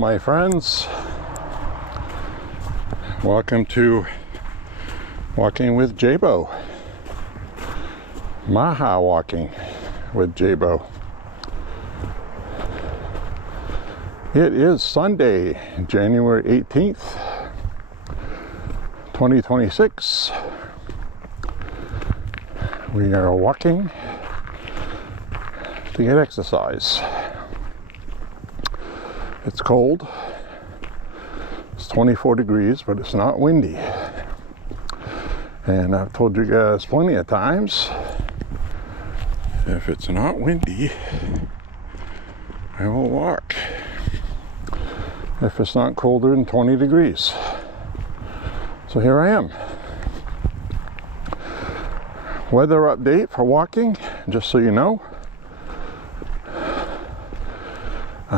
my friends. Welcome to Walking with J.Beau. MAHA walking with J.Beau. It is Sunday, January 18th, 2026. We are walking to get exercise. It's cold. It's 24 degrees, but it's not windy. And I've told you guys plenty of times, if it's not windy, I will walk. If it's not colder than 20 degrees. So here I am. Weather update for walking, just so you know.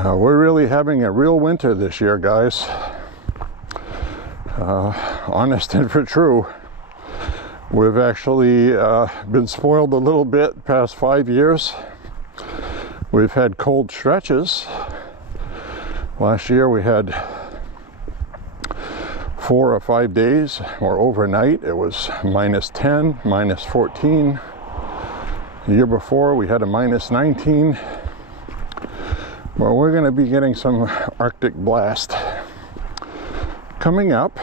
We're really having a real winter this year, guys. Honest and for true. We've actually been spoiled a little bit the past 5 years. We've had cold stretches. Last year we had 4 or 5 days, or overnight it was -10, -14. The year before we had a -19. Well, we're going to be getting some Arctic blast coming up,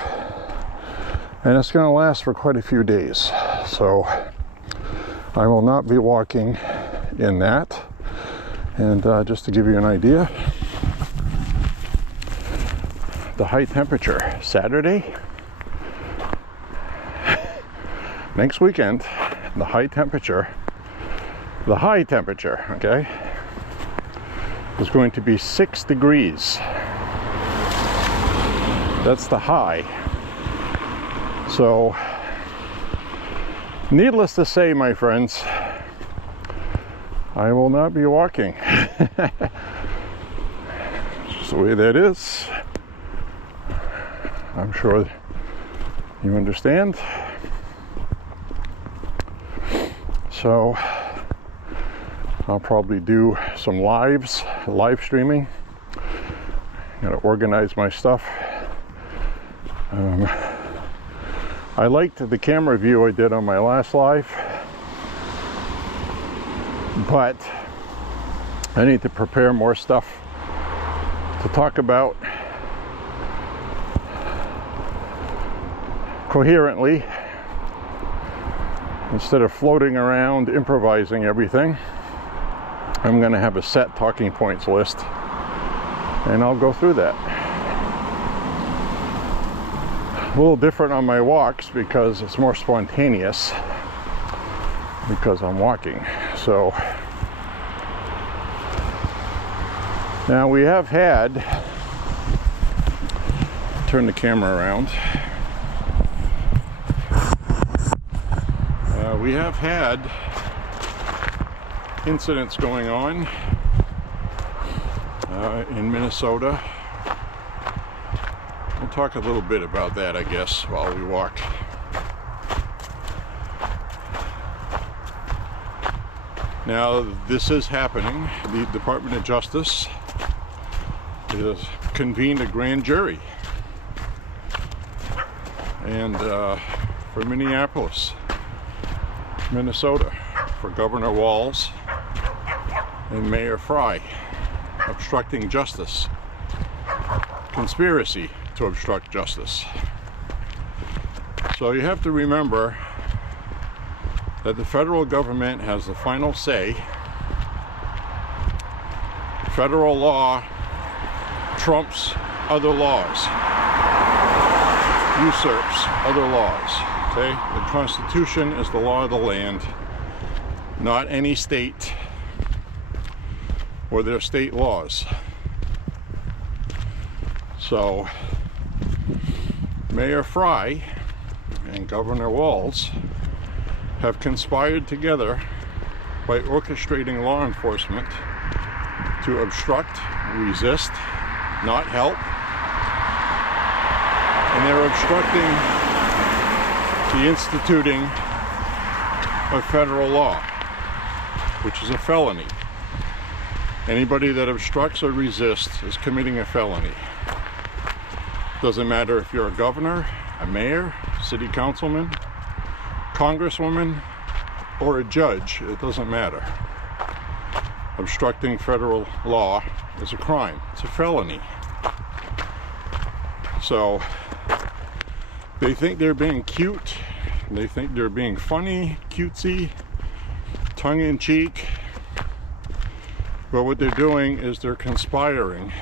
and it's going to last for quite a few days. So I will not be walking in that. And just to give you an idea, the high temperature Saturday, next weekend, the high temperature, okay, is going to be 6 degrees. That's the high. So, needless to say, my friends, I will not be walking. Just the way that is. I'm sure you understand. So I'll probably do some live streaming. Gotta organize my stuff. I liked the camera view I did on my last live, but I need to prepare more stuff to talk about coherently instead of floating around improvising everything. I'm going to have a set talking points list, and I'll go through that. A little different on my walks because it's more spontaneous because I'm walking. So now we have had, turn the camera around. We have had incidents going on in Minnesota. We'll talk a little bit about that, I guess, while we walk. Now, this is happening. The Department of Justice has convened a grand jury, and for Minneapolis, Minnesota, for Governor Walz and Mayor Frey, obstructing justice, conspiracy to obstruct justice. So you have to remember that the federal government has the final say. Federal law trumps other laws, usurps other laws. Okay? The Constitution is the law of the land, not any state or their state laws. So Mayor Frey and Governor Walz have conspired together by orchestrating law enforcement to obstruct, resist, not help, and they're obstructing the instituting of federal law, which is a felony. Anybody that obstructs or resists is committing a felony. Doesn't matter if you're a governor, a mayor, city councilman, congresswoman, or a judge. It doesn't matter. Obstructing federal law is a crime. It's a felony. So they think they're being cute. They think they're being funny, cutesy, tongue-in-cheek. But what they're doing is they're conspiring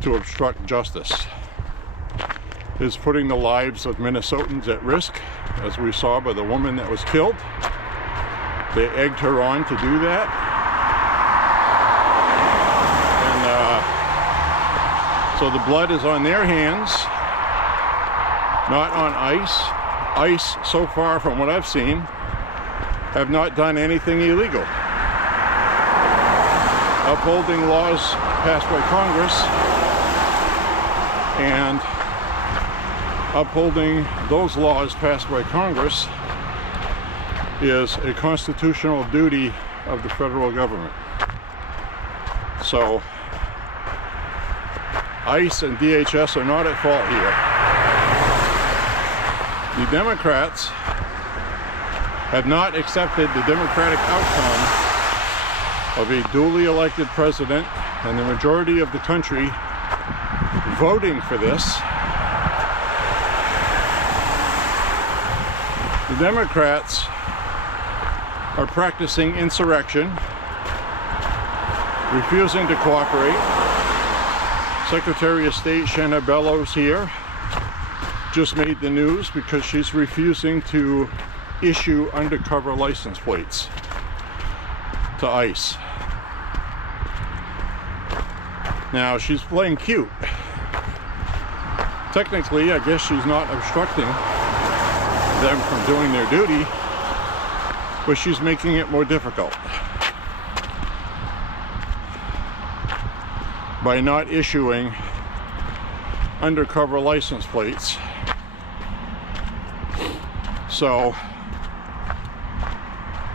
to obstruct justice. It's putting the lives of Minnesotans at risk, as we saw by the woman that was killed. They egged her on to do that. And so the blood is on their hands, not on ICE. ICE, so far from what I've seen, have not done anything illegal. Upholding laws passed by Congress and upholding those laws passed by Congress is a constitutional duty of the federal government. So ICE and DHS are not at fault here. The Democrats have not accepted the democratic outcome of a duly elected president and the majority of the country voting for this. The Democrats are practicing insurrection, refusing to cooperate. Secretary of State Shanna Bellows here just made the news because she's refusing to issue undercover license plates to ICE. Now, she's playing cute. Technically, I guess she's not obstructing them from doing their duty, but she's making it more difficult by not issuing undercover license plates. So,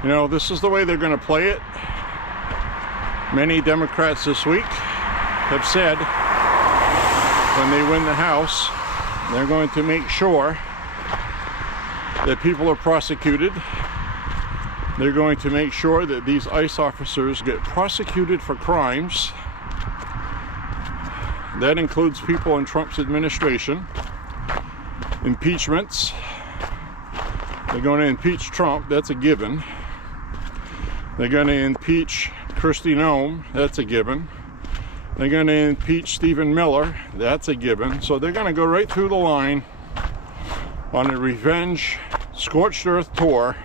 you know, this is the way they're going to play it. Many Democrats this week have said when they win the House, they're going to make sure that people are prosecuted. They're going to make sure that these ICE officers get prosecuted for crimes. That includes people in Trump's administration. Impeachments. They're going to impeach Trump, that's a given. They're going to impeach Kristi Noem, that's a given. They're going to impeach Stephen Miller, that's a given. So they're going to go right through the line on a revenge, scorched earth tour.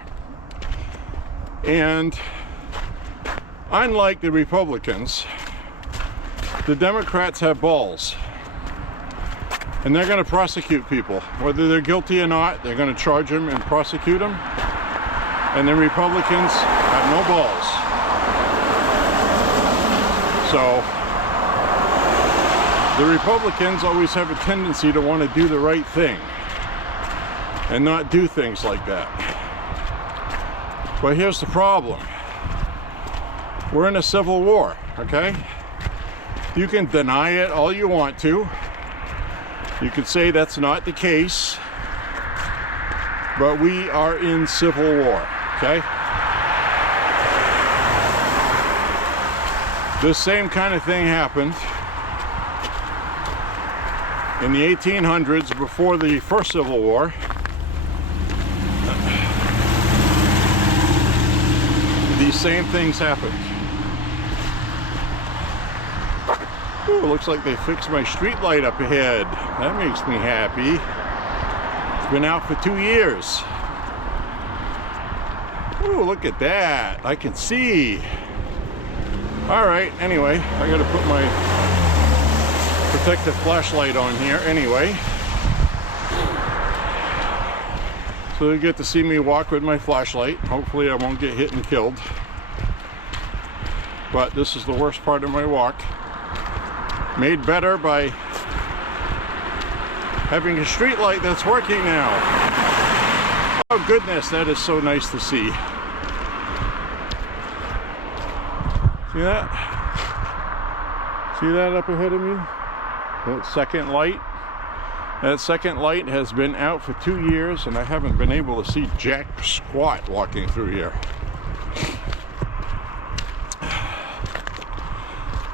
And unlike the Republicans, the Democrats have balls. And they're going to prosecute people. Whether they're guilty or not, they're going to charge them and prosecute them. And the Republicans have no balls. So, the Republicans always have a tendency to want to do the right thing and not do things like that. But here's the problem. We're in a civil war, okay? You can deny it all you want to. You could say that's not the case. But we are in civil war, okay? This same kind of thing happened in the 1800s before the first Civil War. These same things happened. Ooh, looks like they fixed my street light up ahead. That makes me happy. It's been out for 2 years. Ooh, look at that. I can see. Alright, anyway, I gotta put my protective flashlight on here anyway. So you get to see me walk with my flashlight. Hopefully I won't get hit and killed. But this is the worst part of my walk. Made better by having a street light that's working now. Oh goodness, that is so nice to see. See that? See that up ahead of me? That second light? That second light has been out for 2 years, and I haven't been able to see jack squat walking through here.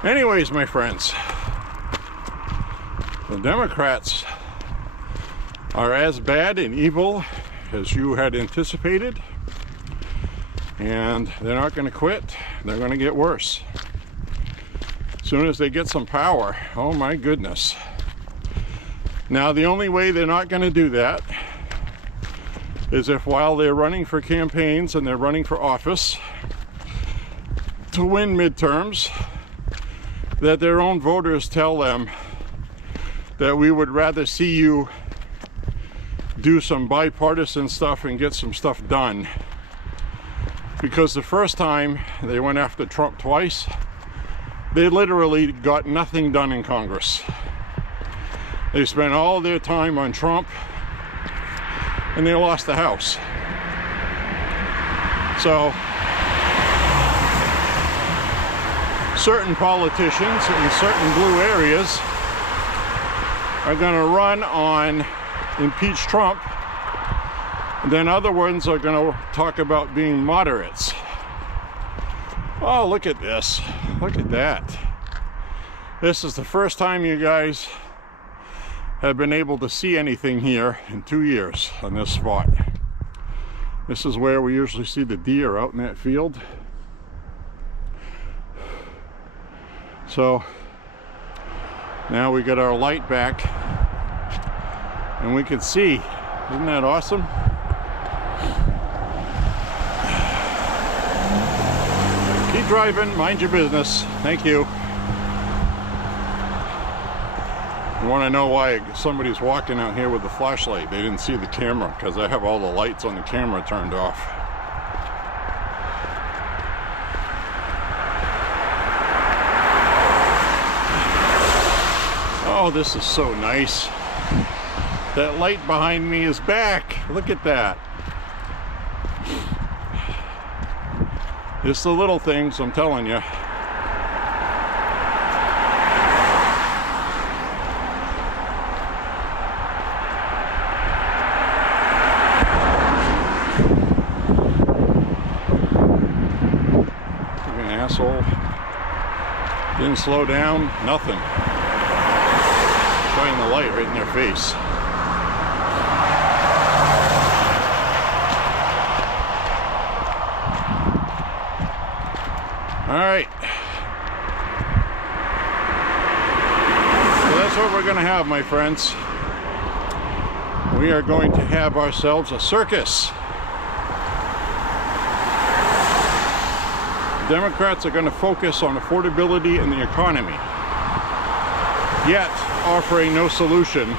Anyways, my friends, the Democrats are as bad and evil as you had anticipated, and they're not going to quit. They're going to get worse. As soon as they get some power, oh my goodness. Now, the only way they're not going to do that is if, while they're running for campaigns and they're running for office to win midterms, that their own voters tell them that we would rather see you do some bipartisan stuff and get some stuff done. Because the first time they went after Trump twice, they literally got nothing done in Congress. They spent all their time on Trump and they lost the House. So, certain politicians in certain blue areas are going to run on impeach Trump, and then other ones are going to talk about being moderates. Oh, look at this. Look at that. This is the first time you guys have been able to see anything here in 2 years on this spot. This is where we usually see the deer out in that field. So now we got our light back and we can see. Isn't that awesome? Keep driving, mind your business. Thank you. You want to know why somebody's walking out here with the flashlight? They didn't see the camera because I have all the lights on the camera turned off. Oh, this is so nice. That light behind me is back. Look at that. It's the little things, I'm telling you. Fucking asshole. Didn't slow down, nothing. Shine the light right in their face. All right. So that's what we're going to have, my friends. We are going to have ourselves a circus. Democrats are going to focus on affordability and the economy, yet offering no solution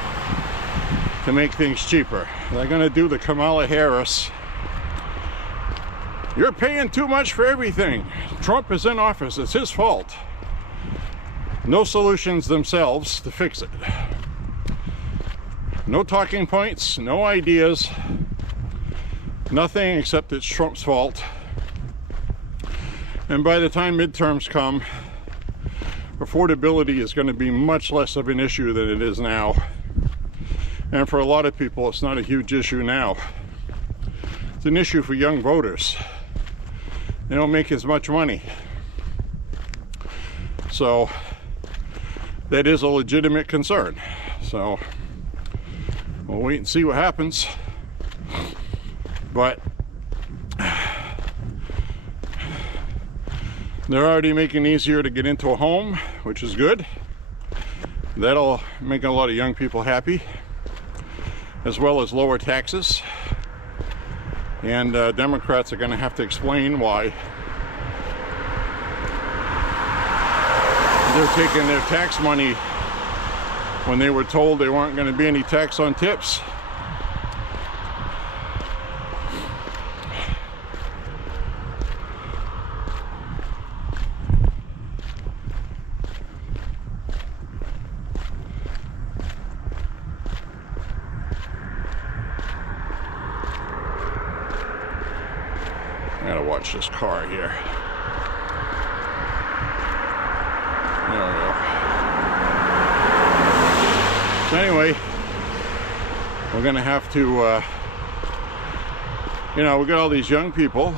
to make things cheaper. They're going to do the Kamala Harris. You're paying too much for everything. Trump is in office. It's his fault. No solutions themselves to fix it. No talking points, no ideas, nothing except it's Trump's fault. And by the time midterms come, affordability is going to be much less of an issue than it is now. And for a lot of people, it's not a huge issue now. It's an issue for young voters. They don't make as much money. So that is a legitimate concern. So we'll wait and see what happens. But they're already making it easier to get into a home, which is good. That'll make a lot of young people happy, as well as lower taxes. And Democrats are going to have to explain why they're taking their tax money when they were told there weren't going to be any tax on tips. I gotta watch this car here. There we go. So anyway, we're going to have to, you know, we got all these young people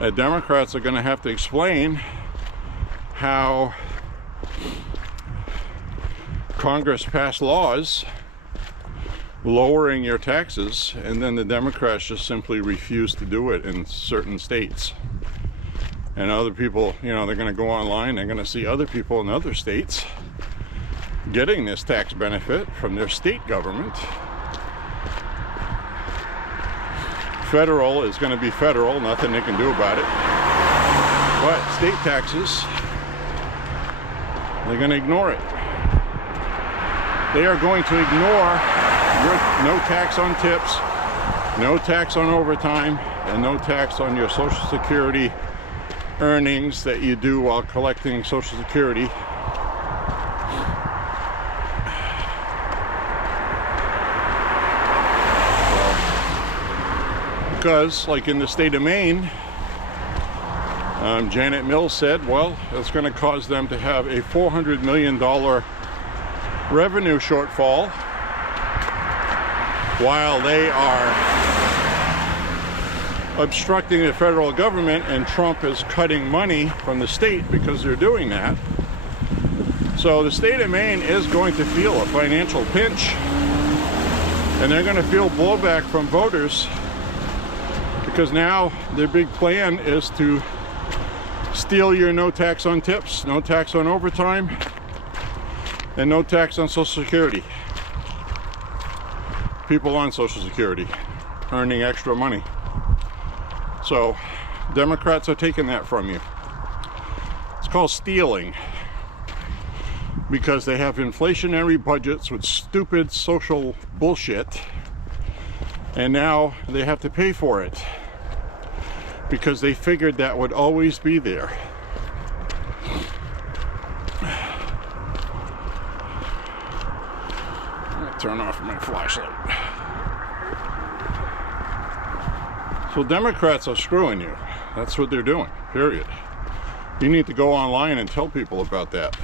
that Democrats are going to have to explain how Congress passed laws lowering your taxes, and then the Democrats just simply refuse to do it in certain states. And other people, you know, they're going to go online, they're going to see other people in other states getting this tax benefit from their state government. Federal is going to be federal, nothing they can do about it. But state taxes, they're going to ignore it. They are going to ignore no tax on tips, no tax on overtime, and no tax on your Social Security earnings that you do while collecting Social Security. Because, like in the state of Maine, Janet Mills said, well, it's going to cause them to have a $400 million revenue shortfall while they are obstructing the federal government, and Trump is cutting money from the state because they're doing that. So the state of Maine is going to feel a financial pinch, and they're going to feel blowback from voters, because now their big plan is to steal your no tax on tips, no tax on overtime, and no tax on Social Security. People on Social Security earning extra money. So Democrats are taking that from you. It's called stealing, because they have inflationary budgets with stupid social bullshit, and now they have to pay for it because they figured that would always be there. Turn off my flashlight. So Democrats are screwing you. That's what they're doing, period. You need to go online and tell people about that.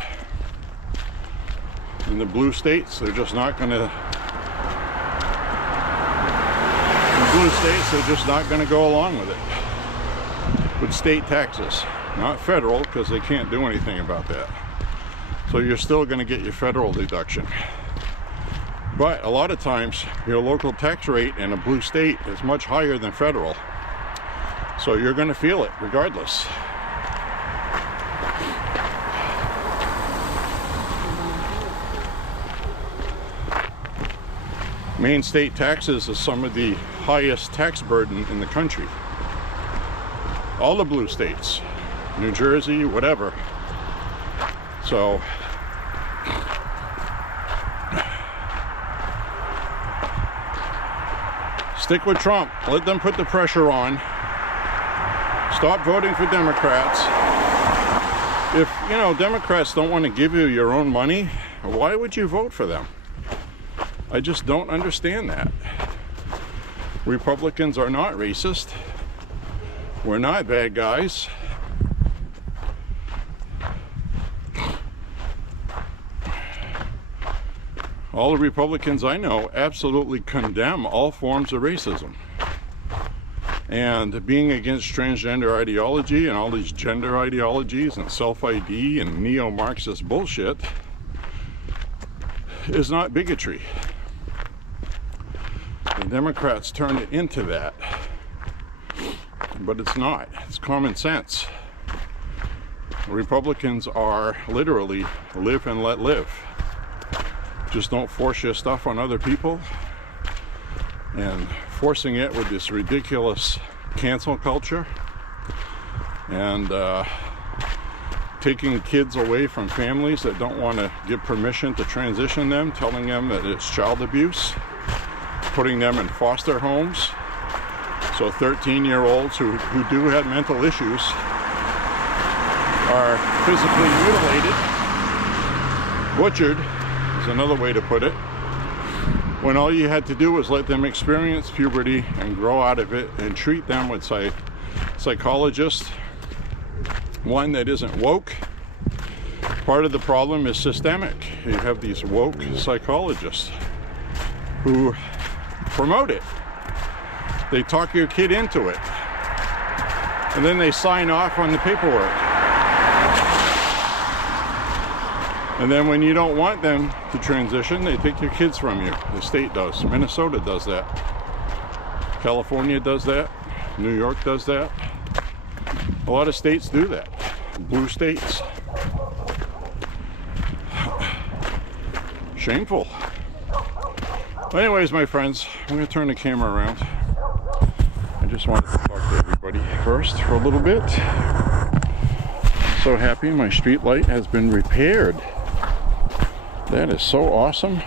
In the blue states, they're just not going to... In blue states, they're just not going to go along with it. With state taxes. Not federal, because they can't do anything about that. So you're still going to get your federal deduction. But a lot of times, your local tax rate in a blue state is much higher than federal. So you're going to feel it regardless. Maine state taxes is some of the highest tax burden in the country. All the blue states, New Jersey, whatever. So stick with Trump. Let them put the pressure on. Stop voting for Democrats. If, you know, Democrats don't want to give you your own money, why would you vote for them? I just don't understand that. Republicans are not racist. We're not bad guys. All the Republicans I know absolutely condemn all forms of racism. And being against transgender ideology and all these gender ideologies and self-ID and neo-Marxist bullshit is not bigotry. The Democrats turned it into that. But it's not. It's common sense. Republicans are literally live and let live. Just don't force your stuff on other people, and forcing it with this ridiculous cancel culture, and taking kids away from families that don't want to give permission to transition them, telling them that it's child abuse, putting them in foster homes. So 13-year-olds who do have mental issues are physically mutilated, butchered, is another way to put it, when all you had to do was let them experience puberty and grow out of it, and treat them with psychologists, one that isn't woke, Part of the problem is systemic. You have these woke psychologists who promote it. They talk your kid into it, and then they sign off on the paperwork. And then when you don't want them to transition, they take your kids from you. The state does. Minnesota does that. California does that. New York does that. A lot of states do that. Blue states. Shameful. Anyways, my friends, I'm going to turn the camera around. I just wanted to talk to everybody first for a little bit. So happy my street light has been repaired. That is so awesome.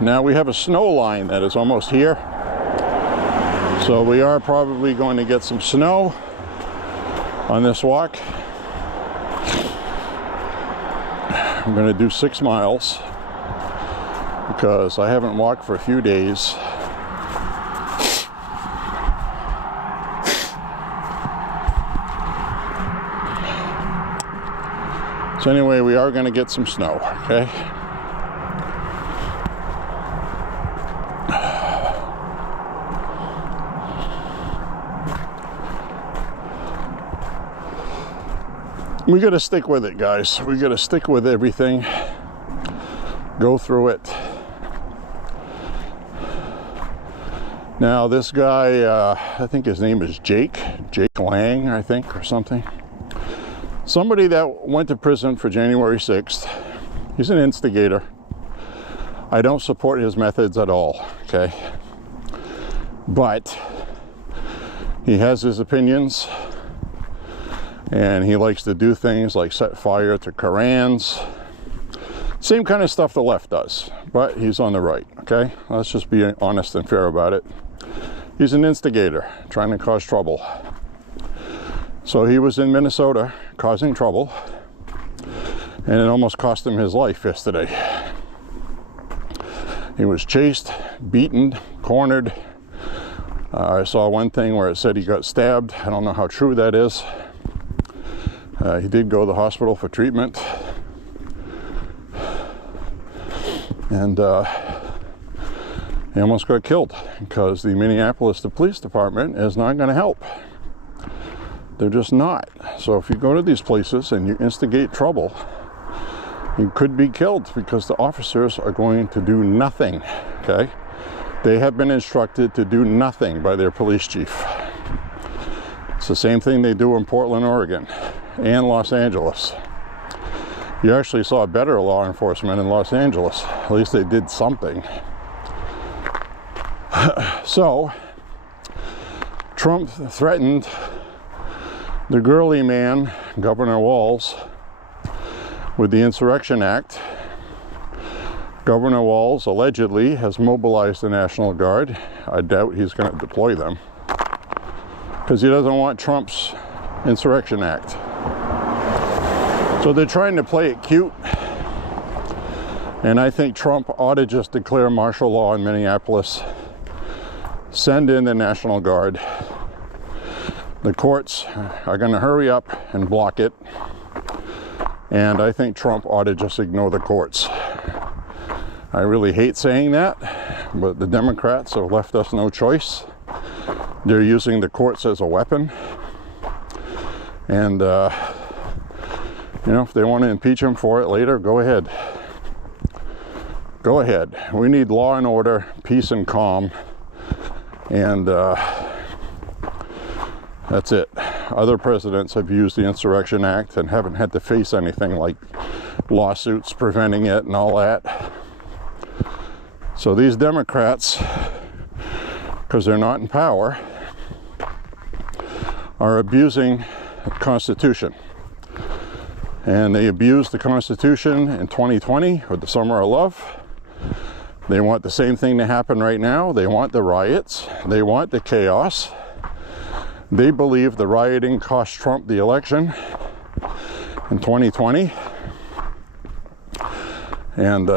Now we have a snow line that is almost here. So we are probably going to get some snow on this walk. I'm going to do 6 miles because I haven't walked for a few days. So anyway, we are going to get some snow, okay? We got to stick with it, guys. We got to stick with everything. Go through it. Now, this guy, I think his name is Jake Lang, I think, or something. Somebody that went to prison for January 6th. He's an instigator. I don't support his methods at all, okay? But he has his opinions. And he likes to do things like set fire to Korans. Same kind of stuff the left does, but he's on the right, okay? Let's just be honest and fair about it. He's an instigator, trying to cause trouble. So he was in Minnesota causing trouble, and it almost cost him his life yesterday. He was chased, beaten, cornered. I saw one thing where it said he got stabbed. I don't know how true that is. He did go to the hospital for treatment, and he almost got killed because the Minneapolis Police Department is not going to help. They're just not. So if you go to these places and you instigate trouble, you could be killed because the officers are going to do nothing, okay? They have been instructed to do nothing by their police chief. It's the same thing they do in Portland, Oregon, and Los Angeles. You actually saw better law enforcement in Los Angeles. At least they did something. So, Trump threatened the girly man, Governor Walz, with the Insurrection Act. Governor Walz allegedly has mobilized the National Guard. I doubt he's going to deploy them, because he doesn't want Trump's Insurrection Act. So they're trying to play it cute. And I think Trump ought to just declare martial law in Minneapolis, send in the National Guard. The courts are going to hurry up and block it. And I think Trump ought to just ignore the courts. I really hate saying that, but the Democrats have left us no choice. They're using the courts as a weapon. And, you know, if they want to impeach him for it later, go ahead. Go ahead. We need law and order, peace and calm. And that's it. Other presidents have used the Insurrection Act and haven't had to face anything like lawsuits preventing it and all that. So these Democrats, because they're not in power, are abusing the Constitution. And they abused the Constitution in 2020 with the Summer of Love. They want the same thing to happen right now. They want the riots. They want the chaos. They believe the rioting cost Trump the election in 2020. And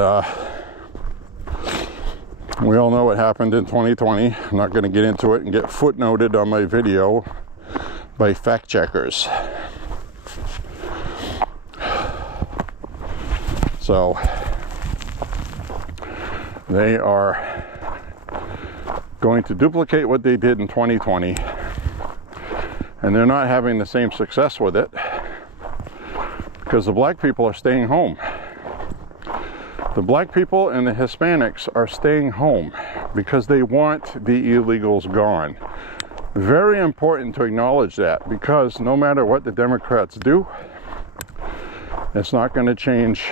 we all know what happened in 2020. I'm not going to get into it and get footnoted on my video by fact checkers. So they are going to duplicate what they did in 2020, and they're not having the same success with it because the black people are staying home. The black people and the Hispanics are staying home because they want the illegals gone. Very important to acknowledge that, because no matter what the Democrats do, it's not going to change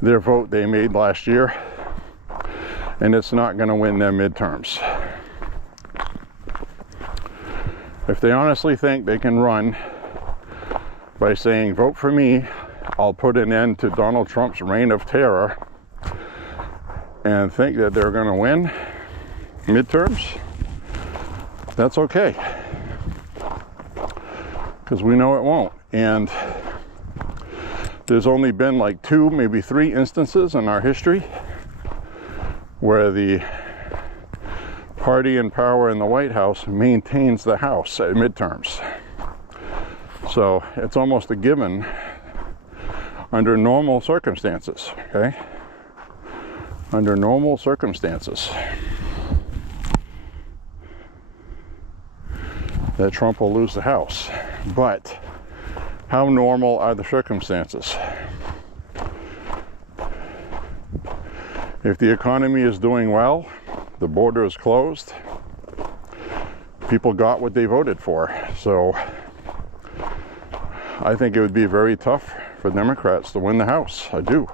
their vote they made last year, and it's not going to win their midterms. If they honestly think they can run by saying, vote for me, I'll put an end to Donald Trump's reign of terror, and think that they're going to win midterms, that's okay, because we know it won't. And there's only been like 2, maybe 3 instances in our history where the party in power in the White House maintains the House at midterms. So it's almost a given under normal circumstances, okay? Under normal circumstances, that Trump will lose the House. But how normal are the circumstances? If the economy is doing well, the border is closed, people got what they voted for. So I think it would be very tough for Democrats to win the House. I do.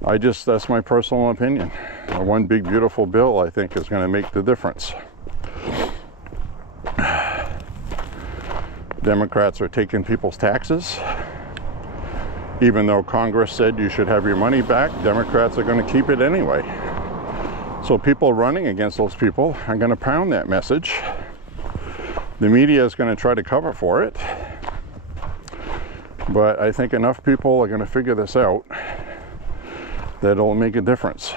That's my personal opinion. One big beautiful bill, I think, is going to make the difference. Democrats are taking people's taxes. Even though Congress said you should have your money back, Democrats are going to keep it anyway. So people running against those people are going to pound that message. The media is going to try to cover for it. But I think enough people are going to figure this out that it'll make a difference.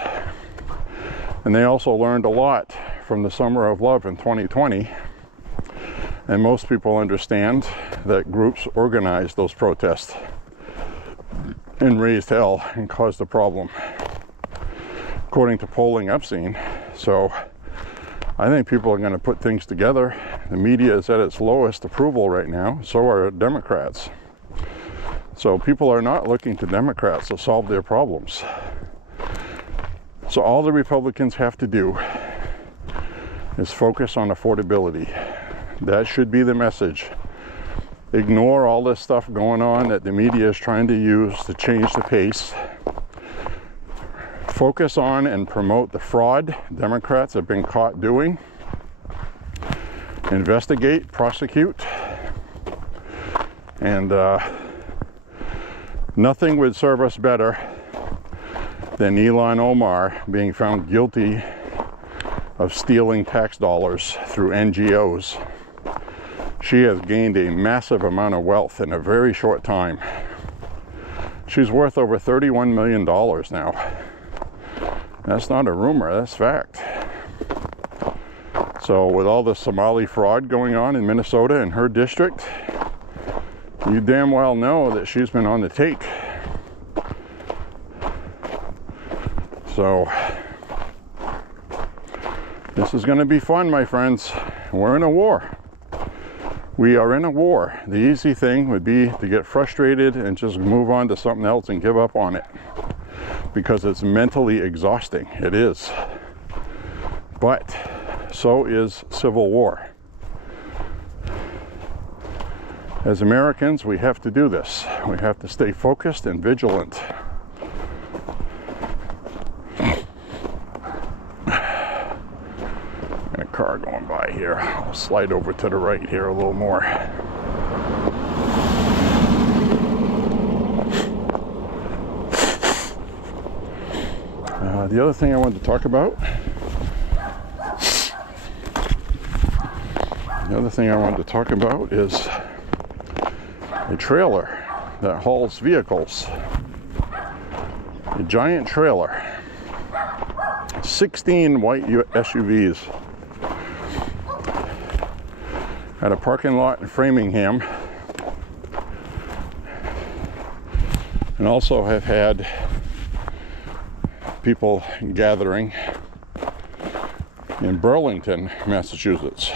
And they also learned a lot from the Summer of Love in 2020. And most people understand that groups organized those protests and raised hell and caused a problem, according to polling I've seen. So I think people are going to put things together. The media is at its lowest approval right now. So are Democrats. So people are not looking to Democrats to solve their problems. So all the Republicans have to do is focus on affordability. That should be the message. Ignore all this stuff going on that the media is trying to use to change the pace. Focus on and promote the fraud Democrats have been caught doing. Investigate, prosecute, and nothing would serve us better than Ilhan Omar being found guilty of stealing tax dollars through NGOs. She has gained a massive amount of wealth in a very short time. She's worth over $31 million now. That's not a rumor, that's fact. So with all the Somali fraud going on in Minnesota in her district, you damn well know that she's been on the take. So this is going to be fun, my friends. We're in a war. We are in a war. The easy thing would be to get frustrated and just move on to something else and give up on it, because it's mentally exhausting. It is. But so is civil war. As Americans, we have to do this. We have to stay focused and vigilant. And a car going by here. I'll slide over to the right here a little more. The other thing I wanted to talk about is a trailer that hauls vehicles. A giant trailer. 16 white SUVs at a parking lot in Framingham and also have had people gathering in Burlington, Massachusetts.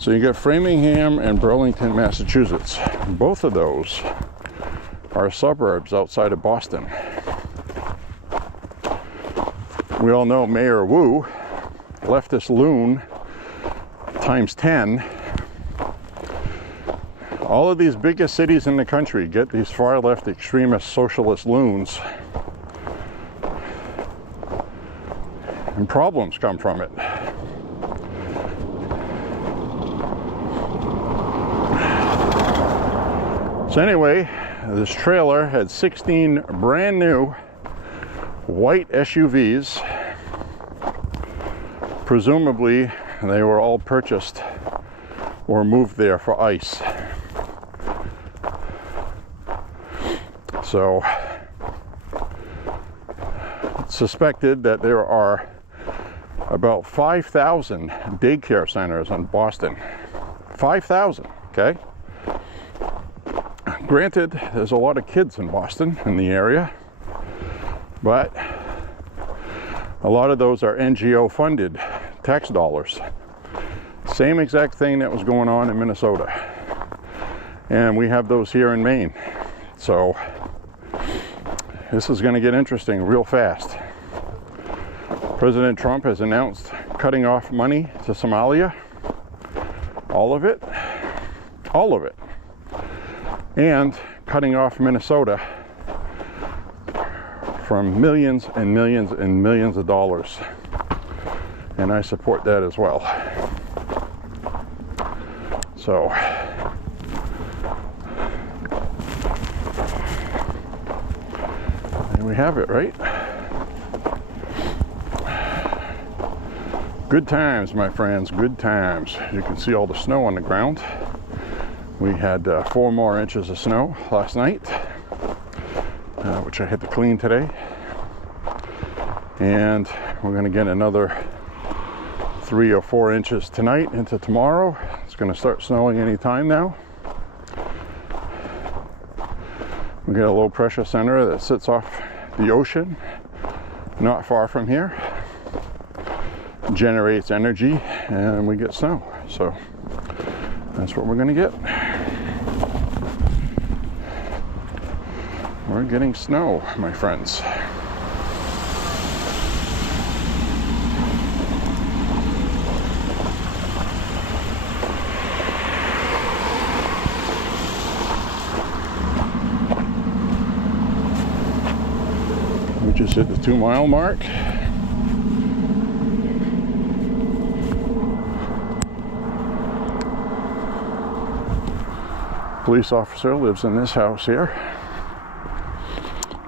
So you got Framingham and Burlington, Massachusetts. Both of those are suburbs outside of Boston. We all know Mayor Wu, leftist loon times 10. All of these biggest cities in the country get these far left extremist socialist loons, and problems come from it. So anyway, this trailer had 16 brand new white SUVs. Presumably they were all purchased or moved there for ICE. So it's suspected that there are about 5,000 daycare centers in Boston. 5,000, okay? Granted, there's a lot of kids in Boston, in the area, but a lot of those are NGO funded tax dollars. Same exact thing that was going on in Minnesota. And we have those here in Maine. So this is going to get interesting real fast. President Trump has announced cutting off money to Somalia. All of it. All of it. And cutting off Minnesota from millions and millions and millions of dollars. And I support that as well. So there we have it, right? Good times, my friends, good times. You can see all the snow on the ground. We had 4 more inches of snow last night, which I had to clean today. And we're going to get another 3 or 4 inches tonight into tomorrow. It's going to start snowing any time now. We got a low pressure center that sits off the ocean, not far from here. Generates energy, and we get snow. So that's what we're going to get. We're getting snow, my friends. We just hit the 2-mile mark. Police officer lives in this house here,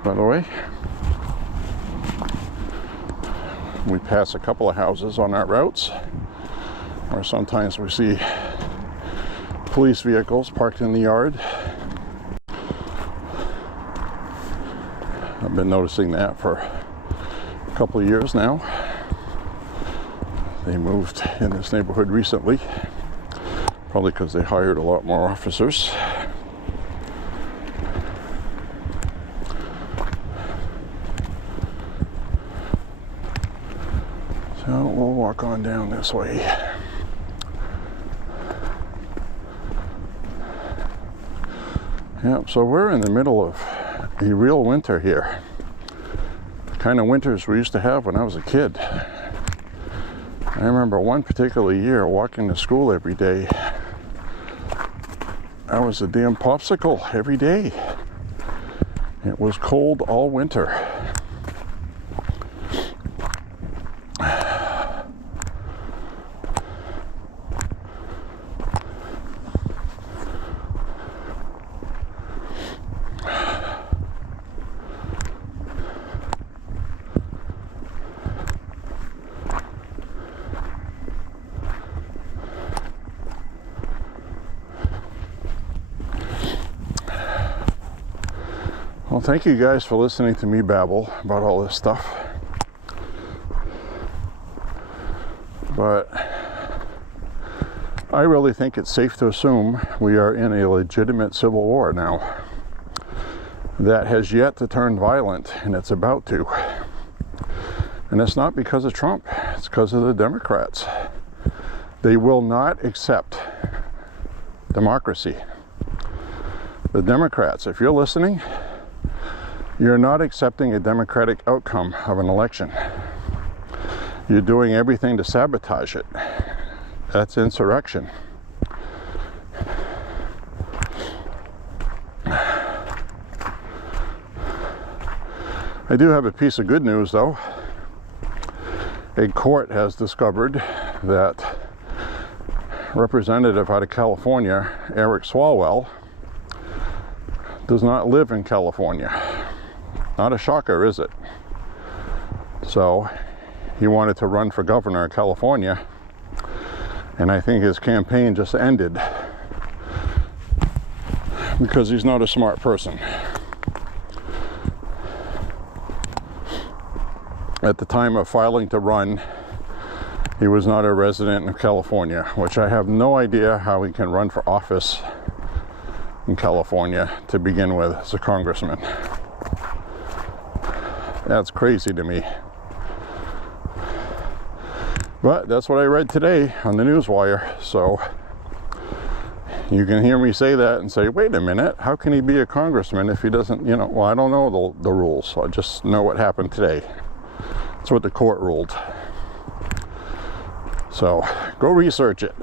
by the way. We pass a couple of houses on our routes, or sometimes we see police vehicles parked in the yard. I've been noticing that for a couple of years now. They moved in this neighborhood recently, probably because they hired a lot more officers. So we'll walk on down this way. Yep, so we're in the middle of a real winter here. The kind of winters we used to have when I was a kid. I remember one particular year walking to school every day. I was a damn popsicle every day. It was cold all winter. Well, thank you guys for listening to me babble about all this stuff. But I really think it's safe to assume we are in a legitimate civil war now. that has yet to turn violent, and it's about to. And it's not because of Trump, it's because of the Democrats. They will not accept democracy. The Democrats, if you're listening, you're not accepting a democratic outcome of an election. You're doing everything to sabotage it. That's insurrection. I do have a piece of good news though. A court has discovered that representative out of California, Eric Swalwell, does not live in California. Not a shocker, is it? So he wanted to run for governor of California, and I think his campaign just ended because he's not a smart person. At the time of filing to run, he was not a resident of California, which I have no idea how he can run for office in California to begin with as a congressman. That's crazy to me. But that's what I read today on the newswire, so you can hear me say that and say, wait a minute, how can he be a congressman if he doesn't, you know, well, I don't know the rules, so I just know what happened today. That's what the court ruled. So go research it.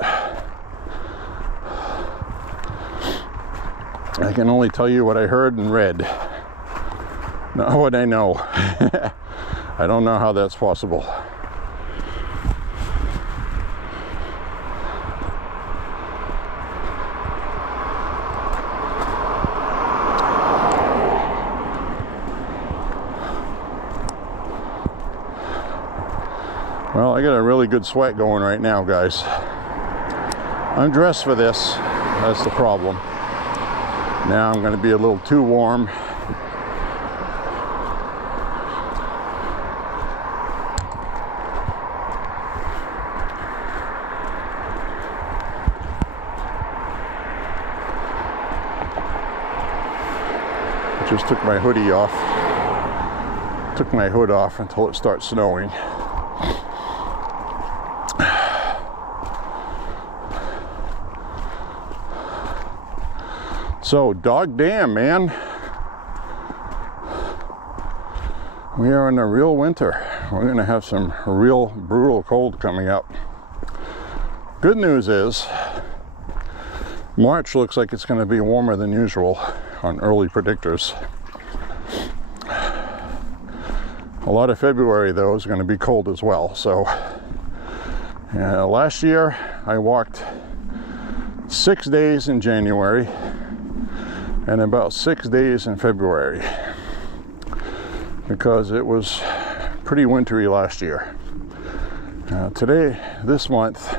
I can only tell you what I heard and read, not what I know. I don't know how that's possible. Well, I got a really good sweat going right now, guys. I'm dressed for this. That's the problem. Now I'm going to be a little too warm. I just took my hoodie off. Took my hood off until it starts snowing. So, dog damn, man. We are in a real winter. We're going to have some real brutal cold coming up. Good news is, March looks like it's going to be warmer than usual on early predictors. A lot of February, though, is going to be cold as well. So, last year, I walked 6 days in January and about 6 days in February because it was pretty wintry last year. This month,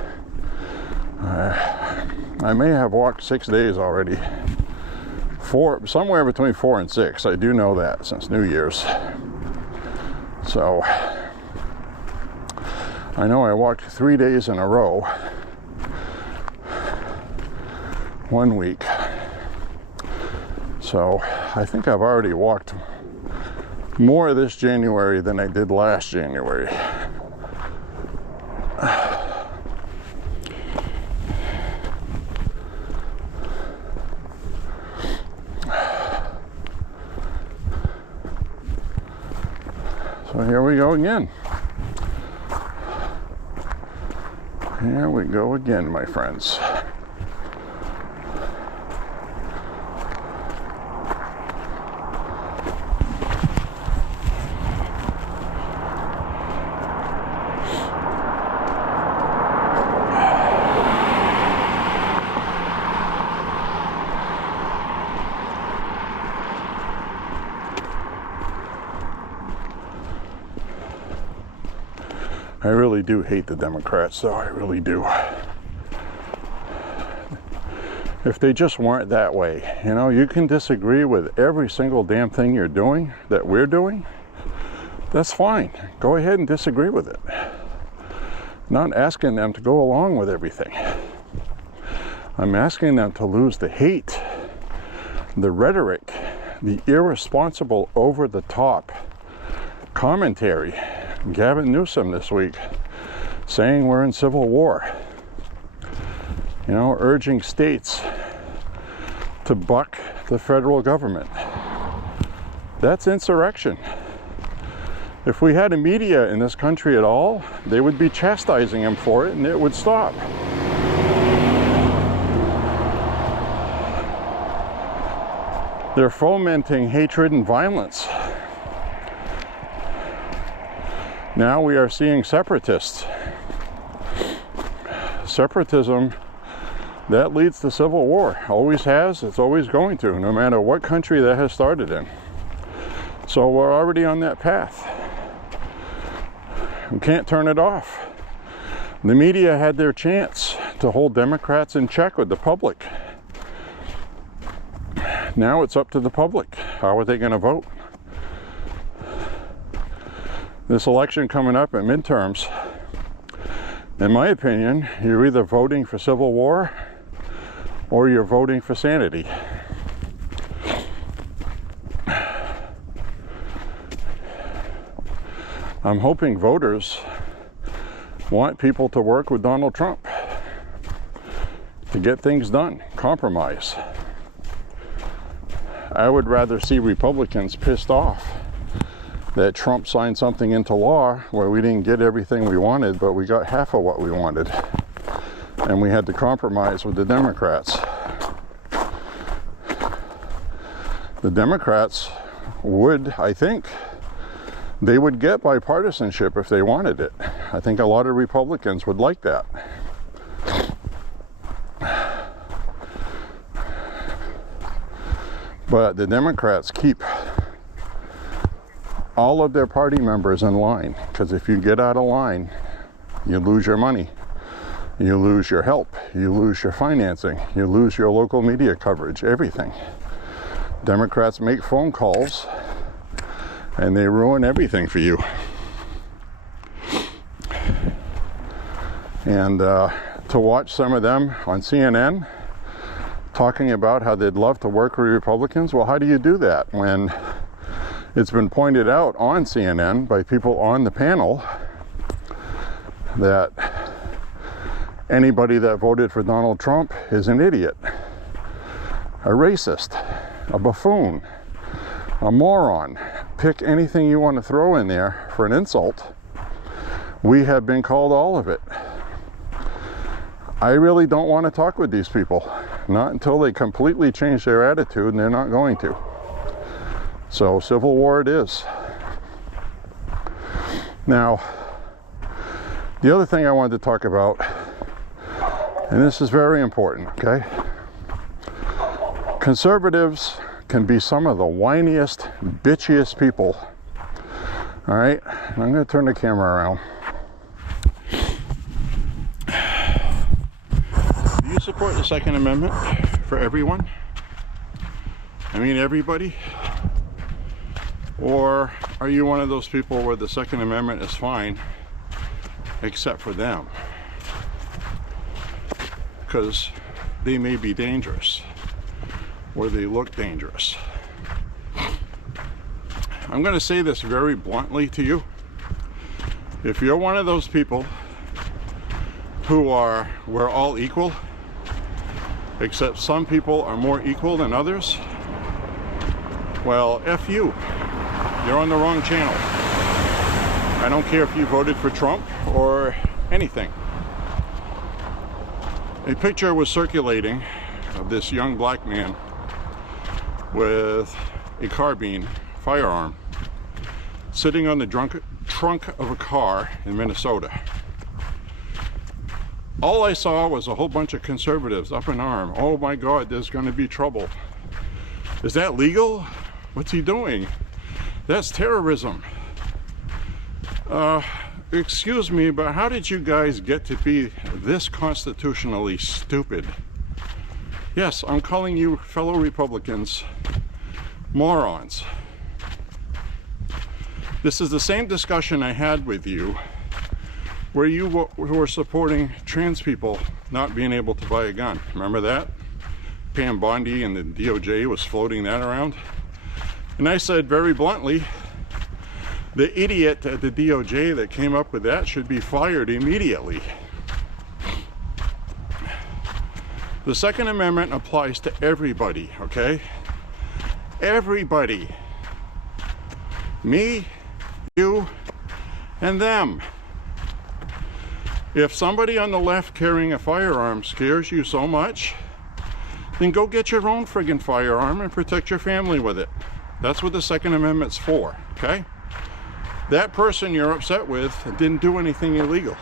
I may have walked 6 days already. Somewhere between 4 and 6. I do know that since New Year's. So I know I walked 3 days in a row 1 week. So I think I've already walked more this January than I did last January. So here we go again. Here we go again, my friends. I really do hate the Democrats, though. I really do. If they just weren't that way, you know, you can disagree with every single damn thing you're doing, that we're doing. That's fine. Go ahead and disagree with it. Not asking them to go along with everything. I'm asking them to lose the hate, the rhetoric, the irresponsible, over-the-top commentary. Gavin Newsom this week saying we're in civil war. You know, urging states to buck the federal government. That's insurrection. If we had a media in this country at all, they would be chastising him for it and it would stop. They're fomenting hatred and violence. Now we are seeing separatists. Separatism, that leads to civil war. Always has, it's always going to, no matter what country that has started in. So we're already on that path. We can't turn it off. The media had their chance to hold Democrats in check with the public. Now it's up to the public. How are they going to vote? This election coming up at midterms, in my opinion, you're either voting for civil war or you're voting for sanity. I'm hoping voters want people to work with Donald Trump to get things done, compromise. I would rather see Republicans pissed off that Trump signed something into law where we didn't get everything we wanted, but we got half of what we wanted. And we had to compromise with the Democrats. The Democrats would, I think, they would get bipartisanship if they wanted it. I think a lot of Republicans would like that. But the Democrats keep all of their party members in line, because if you get out of line, you lose your money, you lose your help, you lose your financing, you lose your local media coverage, everything. Democrats make phone calls and they ruin everything for you. And to watch some of them on CNN talking about how they'd love to work with Republicans, well, how do you do that when it's been pointed out on CNN by people on the panel that anybody that voted for Donald Trump is an idiot, a racist, a buffoon, a moron. Pick anything you want to throw in there for an insult. We have been called all of it. I really don't want to talk with these people. Not until they completely change their attitude, and they're not going to. So civil war it is. Now, the other thing I wanted to talk about, and this is very important, okay? Conservatives can be some of the whiniest, bitchiest people. All right, I'm going to turn the camera around. Do you support the Second Amendment for everyone? I mean, everybody? Or are you one of those people where the Second Amendment is fine, except for them? Because they may be dangerous, or they look dangerous. I'm going to say this very bluntly to you. If you're one of those people who are, we're all equal, except some people are more equal than others, well, F you. You're on the wrong channel. I don't care if you voted for Trump or anything. A picture was circulating of this young black man with a carbine, firearm, sitting on the trunk of a car in Minnesota. All I saw was a whole bunch of conservatives up in arms. Oh my God, there's going to be trouble. Is that legal? What's he doing? That's terrorism. Excuse me, but how did you guys get to be this constitutionally stupid? Yes, I'm calling you fellow Republicans morons. This is the same discussion I had with you where you were supporting trans people not being able to buy a gun. Remember that? Pam Bondi and the DOJ was floating that around. And I said very bluntly, the idiot at the DOJ that came up with that should be fired immediately. The Second Amendment applies to everybody, okay? Everybody. Me, you, and them. If somebody on the left carrying a firearm scares you so much, then go get your own friggin' firearm and protect your family with it. That's what the Second Amendment's for, okay? That person you're upset with didn't do anything illegal.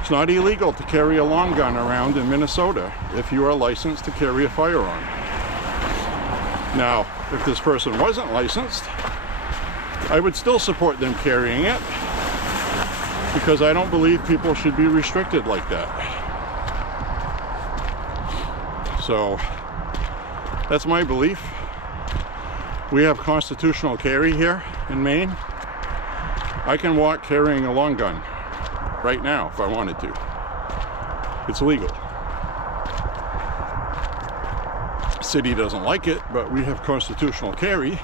It's not illegal to carry a long gun around in Minnesota if you are licensed to carry a firearm. Now, if this person wasn't licensed, I would still support them carrying it, because I don't believe people should be restricted like that. So, that's my belief. We have constitutional carry here in Maine. I can walk carrying a long gun right now if I wanted to. It's legal. The city doesn't like it, but we have constitutional carry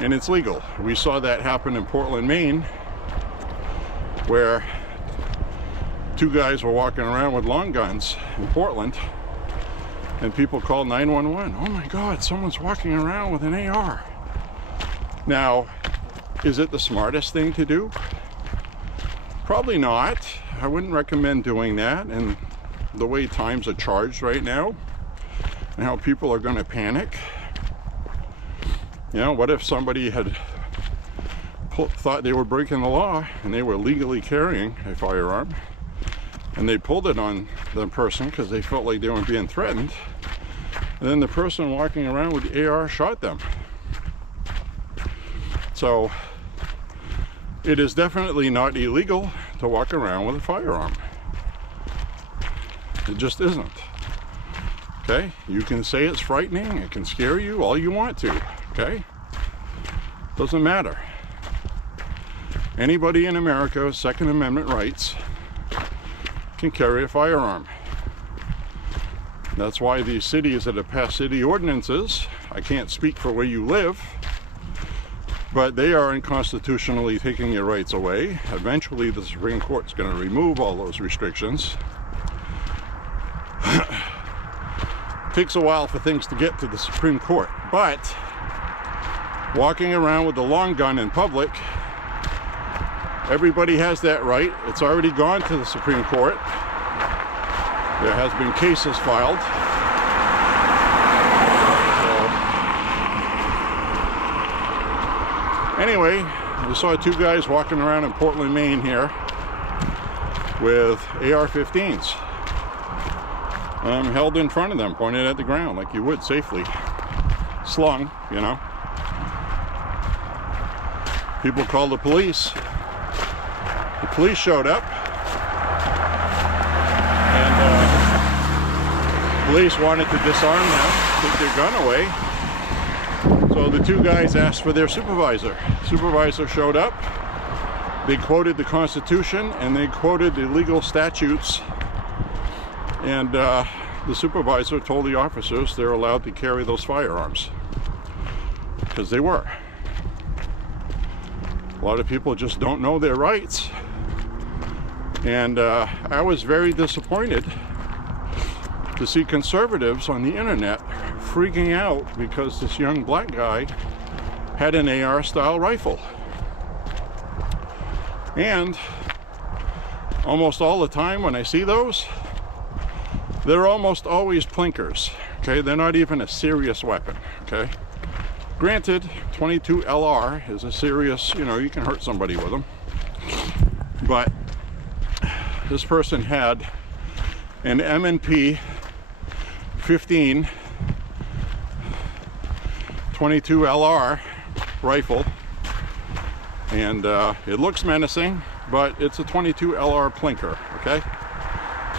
and it's legal. We saw that happen in Portland, Maine, where two guys were walking around with long guns in Portland, and people called 911. Oh my God, someone's walking around with an AR. Now, is it the smartest thing to do? Probably not. I wouldn't recommend doing that, and the way times are charged right now, and how people are going to panic. You know, what if somebody had thought they were breaking the law and they were legally carrying a firearm, and they pulled it on the person because they felt like they were being threatened, and then the person walking around with the AR shot them? So it is definitely not illegal to walk around with a firearm. It just isn't. Okay? You can say it's frightening, it can scare you all you want to, okay? Doesn't matter. Anybody in America with Second Amendment rights can carry a firearm. That's why these cities that have passed city ordinances, I can't speak for where you live, but they are unconstitutionally taking your rights away. Eventually the Supreme Court's going to remove all those restrictions. Takes a while for things to get to the Supreme Court, but walking around with a long gun in public, everybody has that right. It's already gone to the Supreme Court. There has been cases filed. So, anyway, we saw two guys walking around in Portland, Maine here with AR-15s. Held in front of them, pointed at the ground like you would safely. Slung, you know. People called the police. The police showed up, and police wanted to disarm them, take their gun away. So the two guys asked for their supervisor. The supervisor showed up. They quoted the Constitution and they quoted the legal statutes, and the supervisor told the officers they're allowed to carry those firearms, because they were. A lot of people just don't know their rights. And I was very disappointed to see conservatives on the internet freaking out because this young black guy had an AR style rifle. And almost all the time when I see those, they're almost always plinkers, okay? They're not even a serious weapon, okay? Granted, 22 LR is a serious, you know, you can hurt somebody with them. But this person had an M&P 15 22 LR rifle, and it looks menacing, but it's a 22 LR plinker, okay?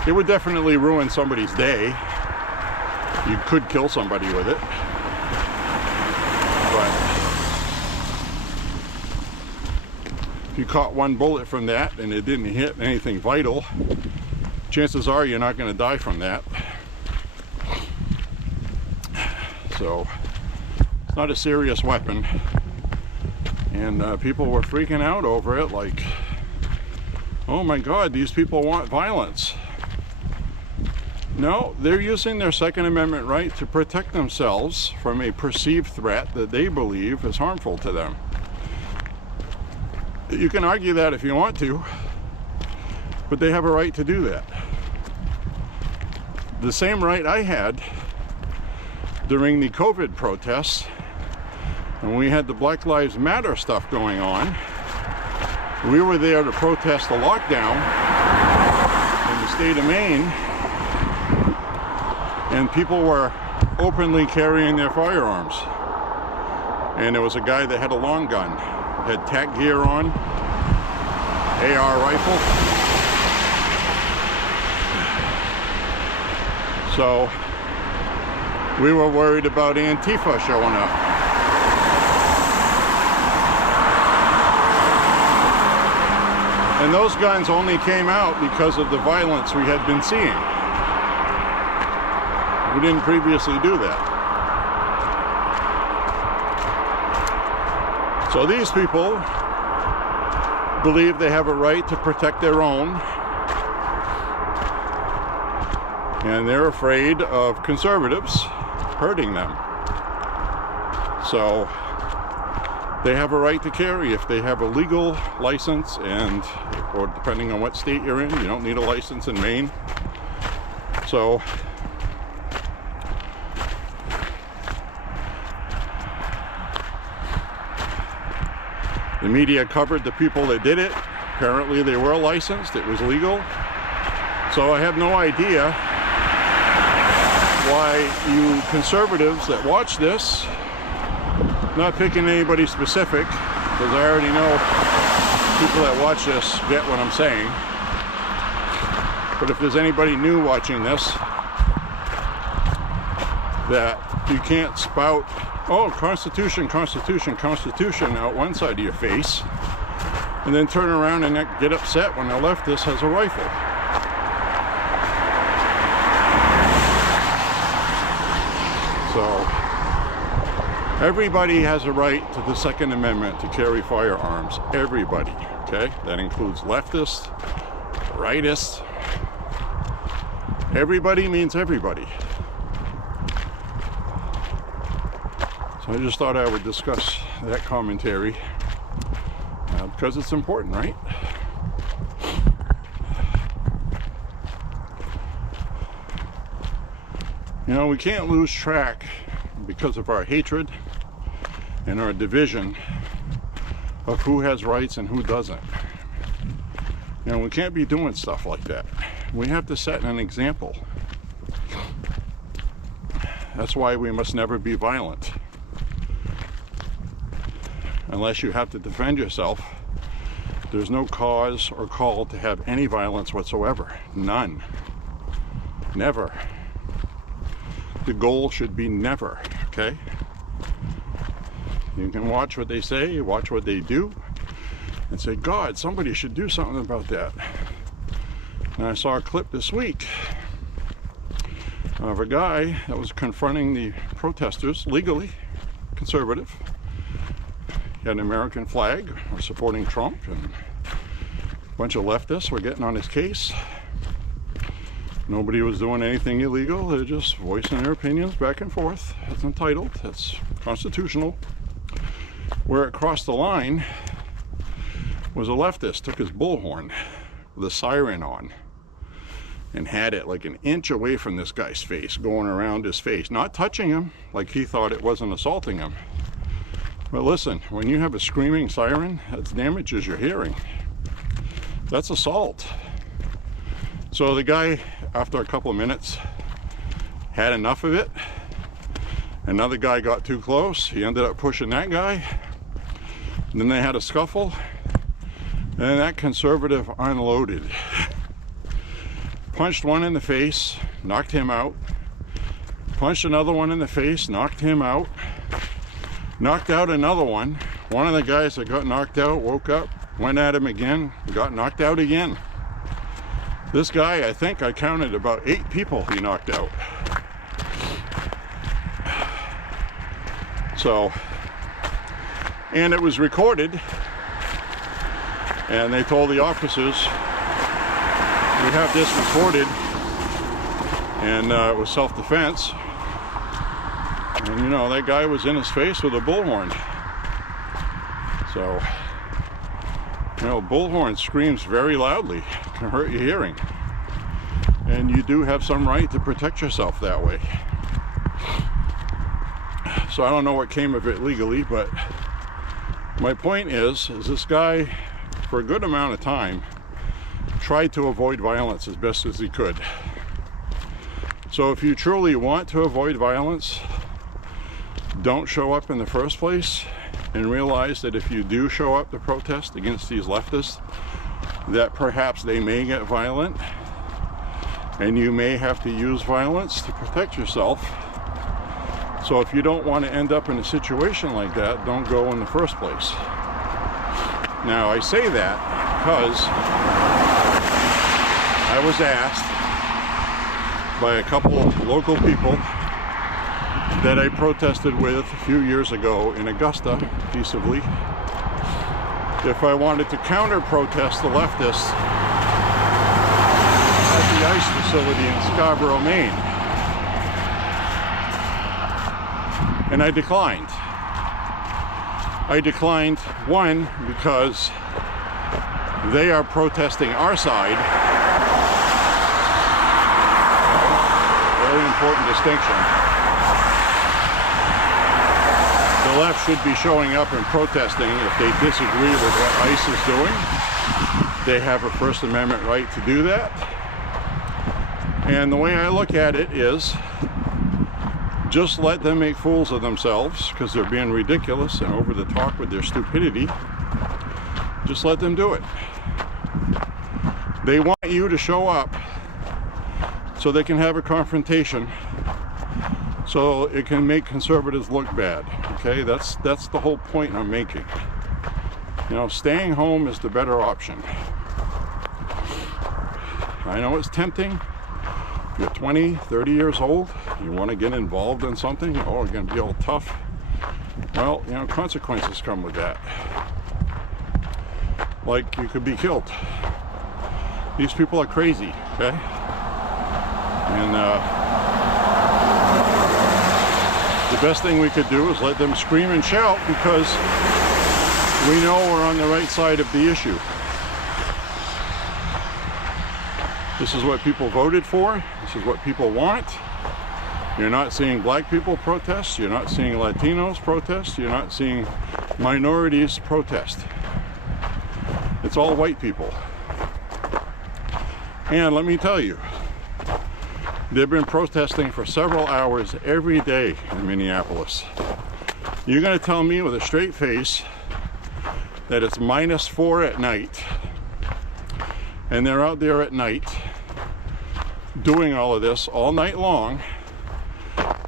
It would definitely ruin somebody's day. You could kill somebody with it. But if you caught one bullet from that and it didn't hit anything vital, chances are you're not going to die from that. So not a serious weapon. And people were freaking out over it, like, oh my God, these people want violence. No, they're using their Second Amendment right to protect themselves from a perceived threat that they believe is harmful to them. You can argue that if you want to, but they have a right to do that. The same right I had during the COVID protests, when we had the Black Lives Matter stuff going on. We were there to protest the lockdown in the state of Maine, and people were openly carrying their firearms. And there was a guy that had a long gun, had tack gear on, AR rifle. So we were worried about Antifa showing up. And those guns only came out because of the violence we had been seeing. We didn't previously do that. So these people believe they have a right to protect their own, and they're afraid of conservatives hurting them. So they have a right to carry if they have a legal license, and or depending on what state you're in, you don't need a license in Maine. So the media covered the people that did it. Apparently they were licensed, it was legal. So I have no idea why you conservatives that watch this, not picking anybody specific, because I already know people that watch this get what I'm saying. But if there's anybody new watching this, that you can't spout, oh, Constitution, Constitution, Constitution out one side of your face, and then turn around and get upset when a leftist has a rifle. So everybody has a right to the Second Amendment to carry firearms. Everybody, okay? That includes leftists, rightists. Everybody means everybody. So I just thought I would discuss that commentary because it's important, right? You know, we can't lose track because of our hatred and our division of who has rights and who doesn't. You know, we can't be doing stuff like that. We have to set an example. That's why we must never be violent. Unless you have to defend yourself, there's no cause or call to have any violence whatsoever. None. Never. The goal should be never, okay? You can watch what they say, watch what they do, and say, God, somebody should do something about that. And I saw a clip this week of a guy that was confronting the protesters legally, conservative. He had an American flag, or supporting Trump, and a bunch of leftists were getting on his case. Nobody was doing anything illegal. They're just voicing their opinions back and forth. That's entitled. That's constitutional. Where it crossed the line was a leftist took his bullhorn with a siren on and had it like an inch away from this guy's face, going around his face, not touching him like he thought it wasn't assaulting him. But listen, when you have a screaming siren, that damages your hearing. That's assault. So the guy, after a couple of minutes, had enough of it. Another guy got too close. He ended up pushing that guy. And then they had a scuffle. And that conservative unloaded. Punched one in the face, knocked him out. Punched another one in the face, knocked him out. Knocked out another one. One of the guys that got knocked out woke up, went at him again, got knocked out again. This guy, I think I counted about 8 people he knocked out. So, and it was recorded, and they told the officers, we have this recorded, and it was self-defense. And you know, that guy was in his face with a bullhorn. So, you know, bullhorn screams very loudly, can hurt your hearing. And you do have some right to protect yourself that way. So I don't know what came of it legally, but my point is this guy, for a good amount of time, tried to avoid violence as best as he could. So if you truly want to avoid violence, don't show up in the first place, and realize that if you do show up to protest against these leftists, that perhaps they may get violent, and you may have to use violence to protect yourself. So if you don't want to end up in a situation like that, don't go in the first place. Now, I say that because I was asked by a couple of local people that I protested with a few years ago in Augusta, peaceably, if I wanted to counter-protest the leftists at the ICE facility in Scarborough, Maine. And I declined. I declined, one, because they are protesting our side. Very important distinction. The left should be showing up and protesting if they disagree with what ICE is doing. They have a First Amendment right to do that. And the way I look at it is, just let them make fools of themselves, because they're being ridiculous and over the top with their stupidity. Just let them do it. They want you to show up so they can have a confrontation, so it can make conservatives look bad. Okay, that's the whole point I'm making. You know, staying home is the better option. I know it's tempting. You're 20, 30 years old, you want to get involved in something, oh, you're going to be all tough. Well, you know, consequences come with that. Like, you could be killed. These people are crazy, okay? And the best thing we could do is let them scream and shout, because we know we're on the right side of the issue. This is what people voted for. This is what people want. You're not seeing black people protest. You're not seeing Latinos protest. You're not seeing minorities protest. It's all white people. And let me tell you, they've been protesting for several hours every day in Minneapolis. You're going to tell me with a straight face that it's -4 at night, and they're out there at night doing all of this all night long,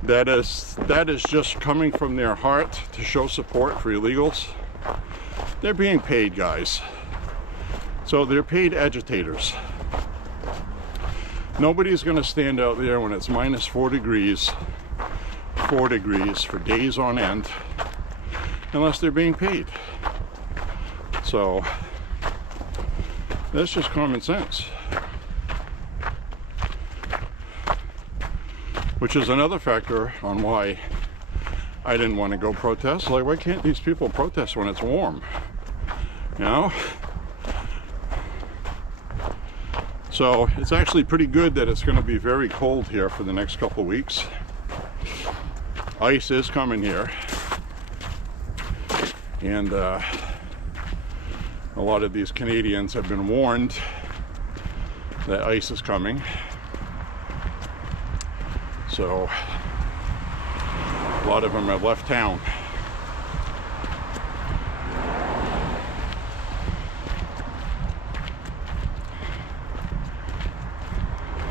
that is just coming from their heart to show support for illegals? They're being paid, guys. So they're paid agitators. Nobody's going to stand out there when it's -4 degrees, 4 degrees for days on end, unless they're being paid. So that's just common sense. Which is another factor on why I didn't want to go protest. Like, why can't these people protest when it's warm? You know? So it's actually pretty good that it's going to be very cold here for the next couple of weeks. Ice is coming here. And a lot of these Canadians have been warned that ice is coming. So a lot of them have left town.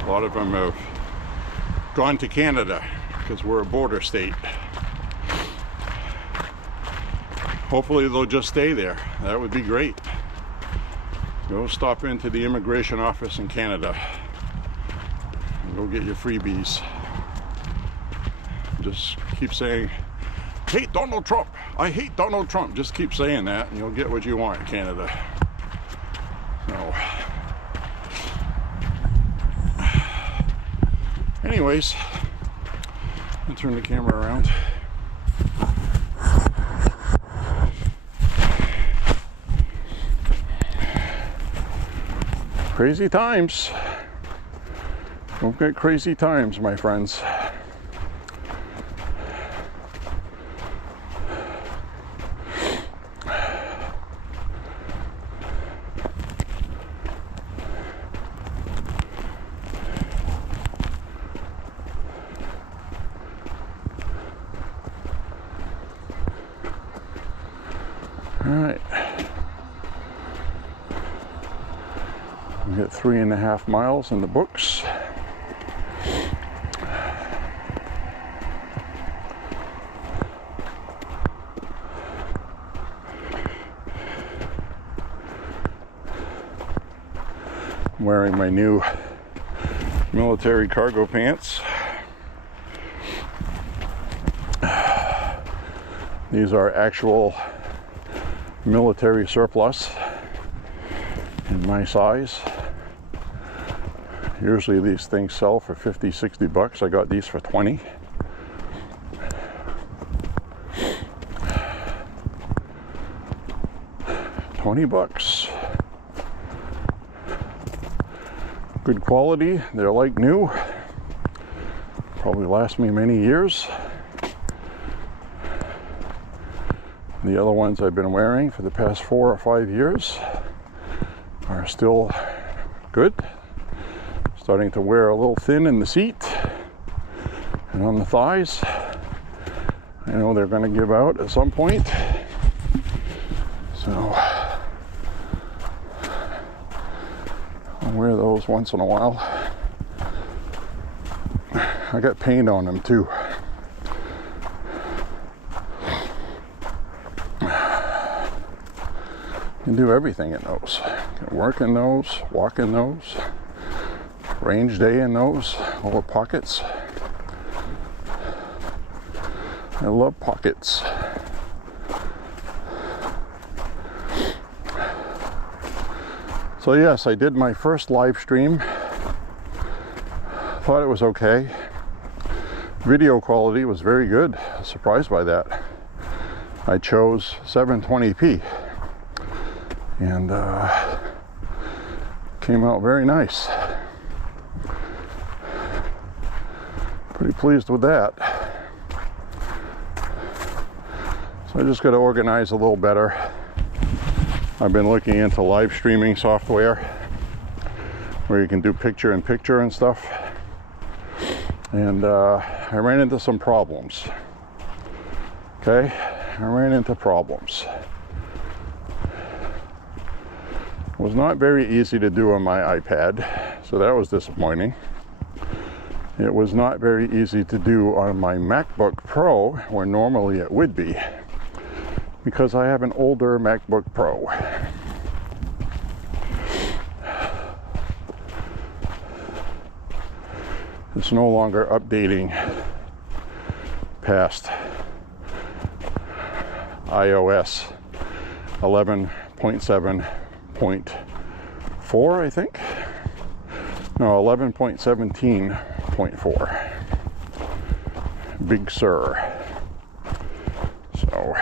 A lot of them have gone to Canada because we're a border state. Hopefully they'll just stay there. That would be great. Go stop into the immigration office in Canada and go get your freebies. Just keep saying, hate Donald Trump. I hate Donald Trump. Just keep saying that and you'll get what you want in Canada. So, anyways, I'll turn the camera around. Crazy times. Don't get crazy times, my friends. All right. We got 3.5 miles in the books. I'm wearing my new military cargo pants. These are actual military surplus in my size. Usually these things sell for 50, 60 bucks. I got these for 20. $20. Good quality. They're like new. Probably last me many years. The other ones I've been wearing for the past 4 or 5 years are still good. Starting to wear a little thin in the seat and on the thighs. I know they're going to give out at some point. So I'll wear those once in a while. I got paint on them too. You can do everything in those. You can work in those, walk in those, range day in those, all the pockets. I love pockets. So yes, I did my first live stream. Thought it was okay. Video quality was very good. Surprised by that. I chose 720p. And came out very nice. Pretty pleased with that. So I just got to organize a little better. I've been looking into live streaming software where you can do picture-in-picture and stuff. And I ran into some problems. Okay, I ran into problems. It was not very easy to do on my iPad, so that was disappointing. It was not very easy to do on my MacBook Pro, where normally it would be, because I have an older MacBook Pro. It's no longer updating past iOS 11.7.4, I think. No, 11.17.4. Big Sur. So,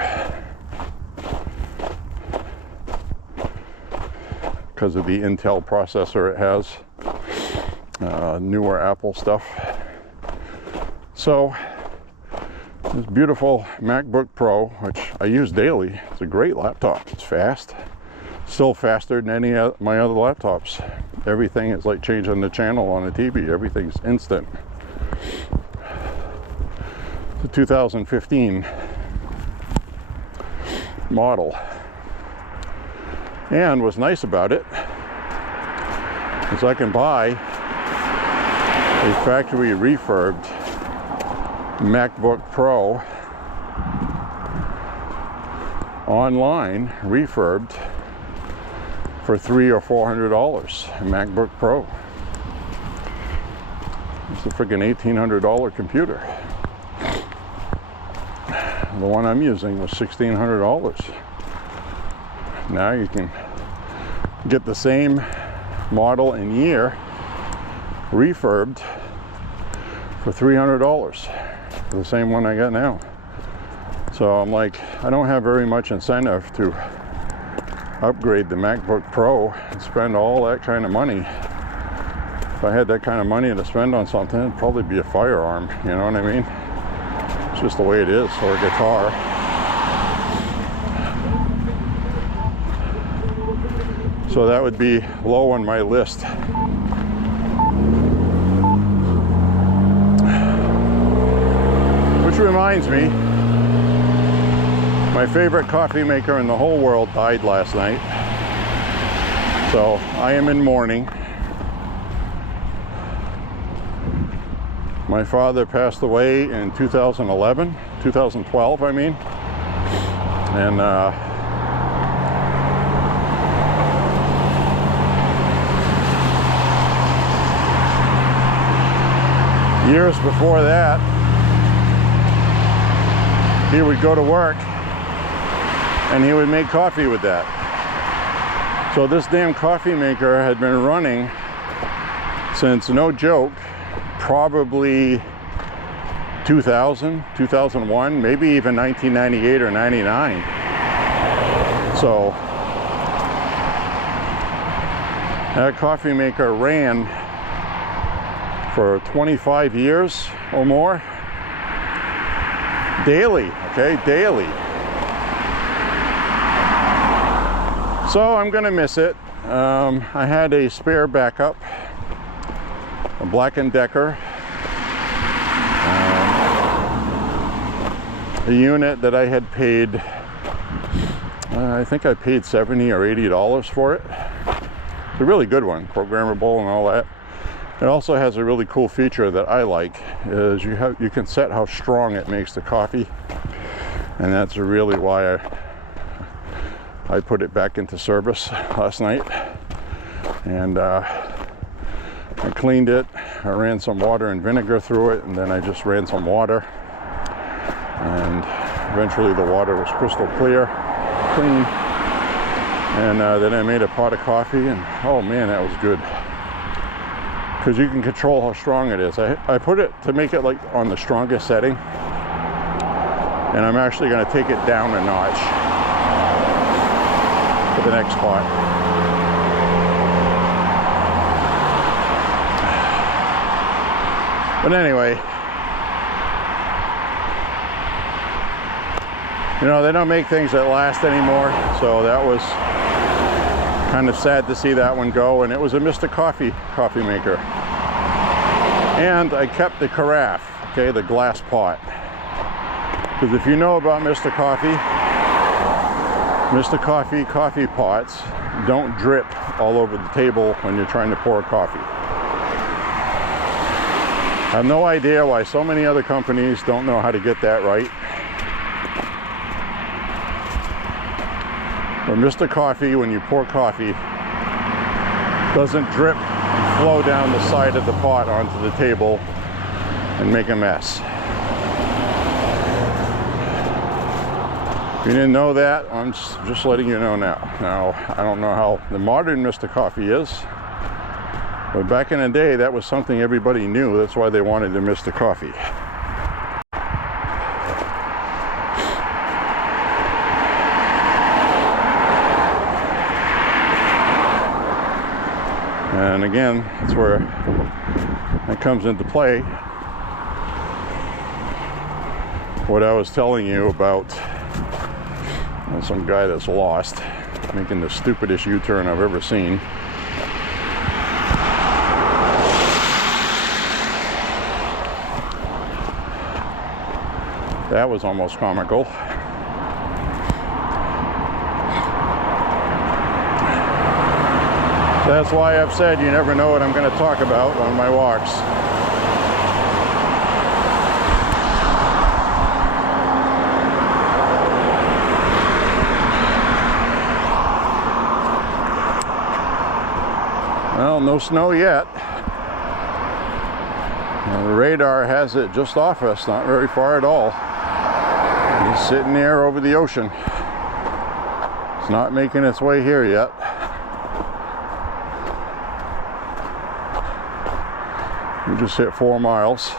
because of the Intel processor it has, newer Apple stuff. So, this beautiful MacBook Pro, which I use daily, it's a great laptop. It's fast. Still faster than any of my other laptops. Everything is like changing the channel on a TV. Everything's instant. It's a 2015 model. And what's nice about it is I can buy a factory refurbed MacBook Pro online, refurbed, for $300 or $400. A MacBook Pro. It's a freaking $1,800 computer. the one I'm using, was $1,600. Now you can get the same model and year refurbed for $300 for the same one I got now. So I'm like, I don't have very much incentive to upgrade the MacBook Pro and spend all that kind of money. If I had that kind of money to spend on something, it'd probably be a firearm, you know what I mean? It's just the way it is, or a guitar. So that would be low on my list. Which reminds me, my favorite coffee maker in the whole world died last night. So I am in mourning. My father passed away in 2012, I mean. And years before that, he would go to work and he would make coffee with that. So this damn coffee maker had been running since, no joke, probably 2000, 2001, maybe even 1998 or 99. So that coffee maker ran for 25 years or more, daily, okay, daily. So I'm gonna miss it. I had a spare backup, a Black & Decker, a unit that I had paid, I think I paid $70 or $80 for it. It's a really good one, programmable and all that. It also has a really cool feature that I like, is you can set how strong it makes the coffee, and that's really why I put it back into service last night. And I cleaned it. I ran some water and vinegar through it, and then I just ran some water, and eventually the water was crystal clear, clean. And then I made a pot of coffee, and oh man, that was good. Because you can control how strong it is. I put it to make it like on the strongest setting, and I'm actually going to take it down a notch for the next pot. But anyway, you know, they don't make things that last anymore, so that was kind of sad to see that one go. And it was a Mr. Coffee maker, and I kept the carafe, okay, the glass pot, because if you know about Mr. Coffee coffee pots don't drip all over the table when you're trying to pour coffee. I have no idea why so many other companies don't know how to get that right. But Mr. Coffee, when you pour coffee, doesn't drip and flow down the side of the pot onto the table and make a mess. If you didn't know that, I'm just letting you know now. Now, I don't know how the modern Mr. Coffee is, but back in the day, that was something everybody knew. That's why they wanted a Mr. Coffee. And again, that's where it comes into play. What I was telling you about some guy that's lost, making the stupidest U-turn I've ever seen. That was almost comical. That's why I've said you never know what I'm going to talk about on my walks. Well, no snow yet. The radar has it just off us, not very far at all. Just sitting there over the ocean. It's not making its way here yet. We just hit 4 miles.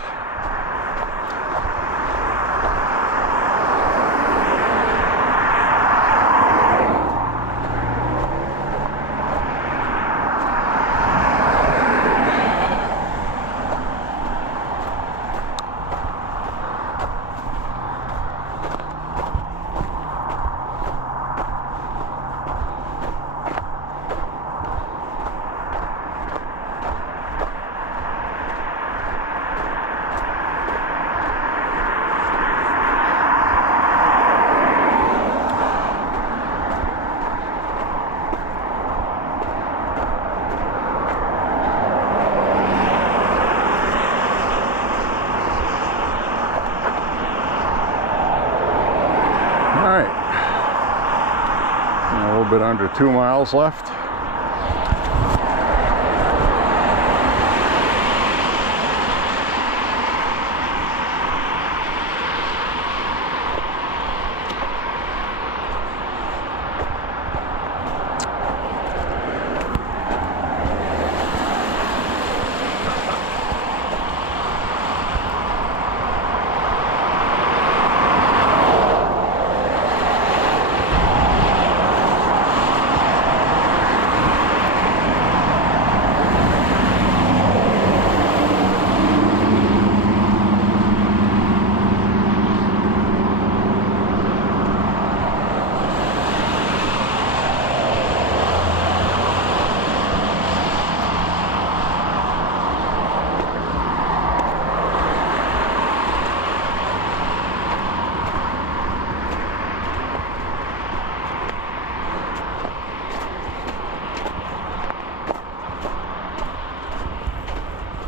A little bit under 2 miles left.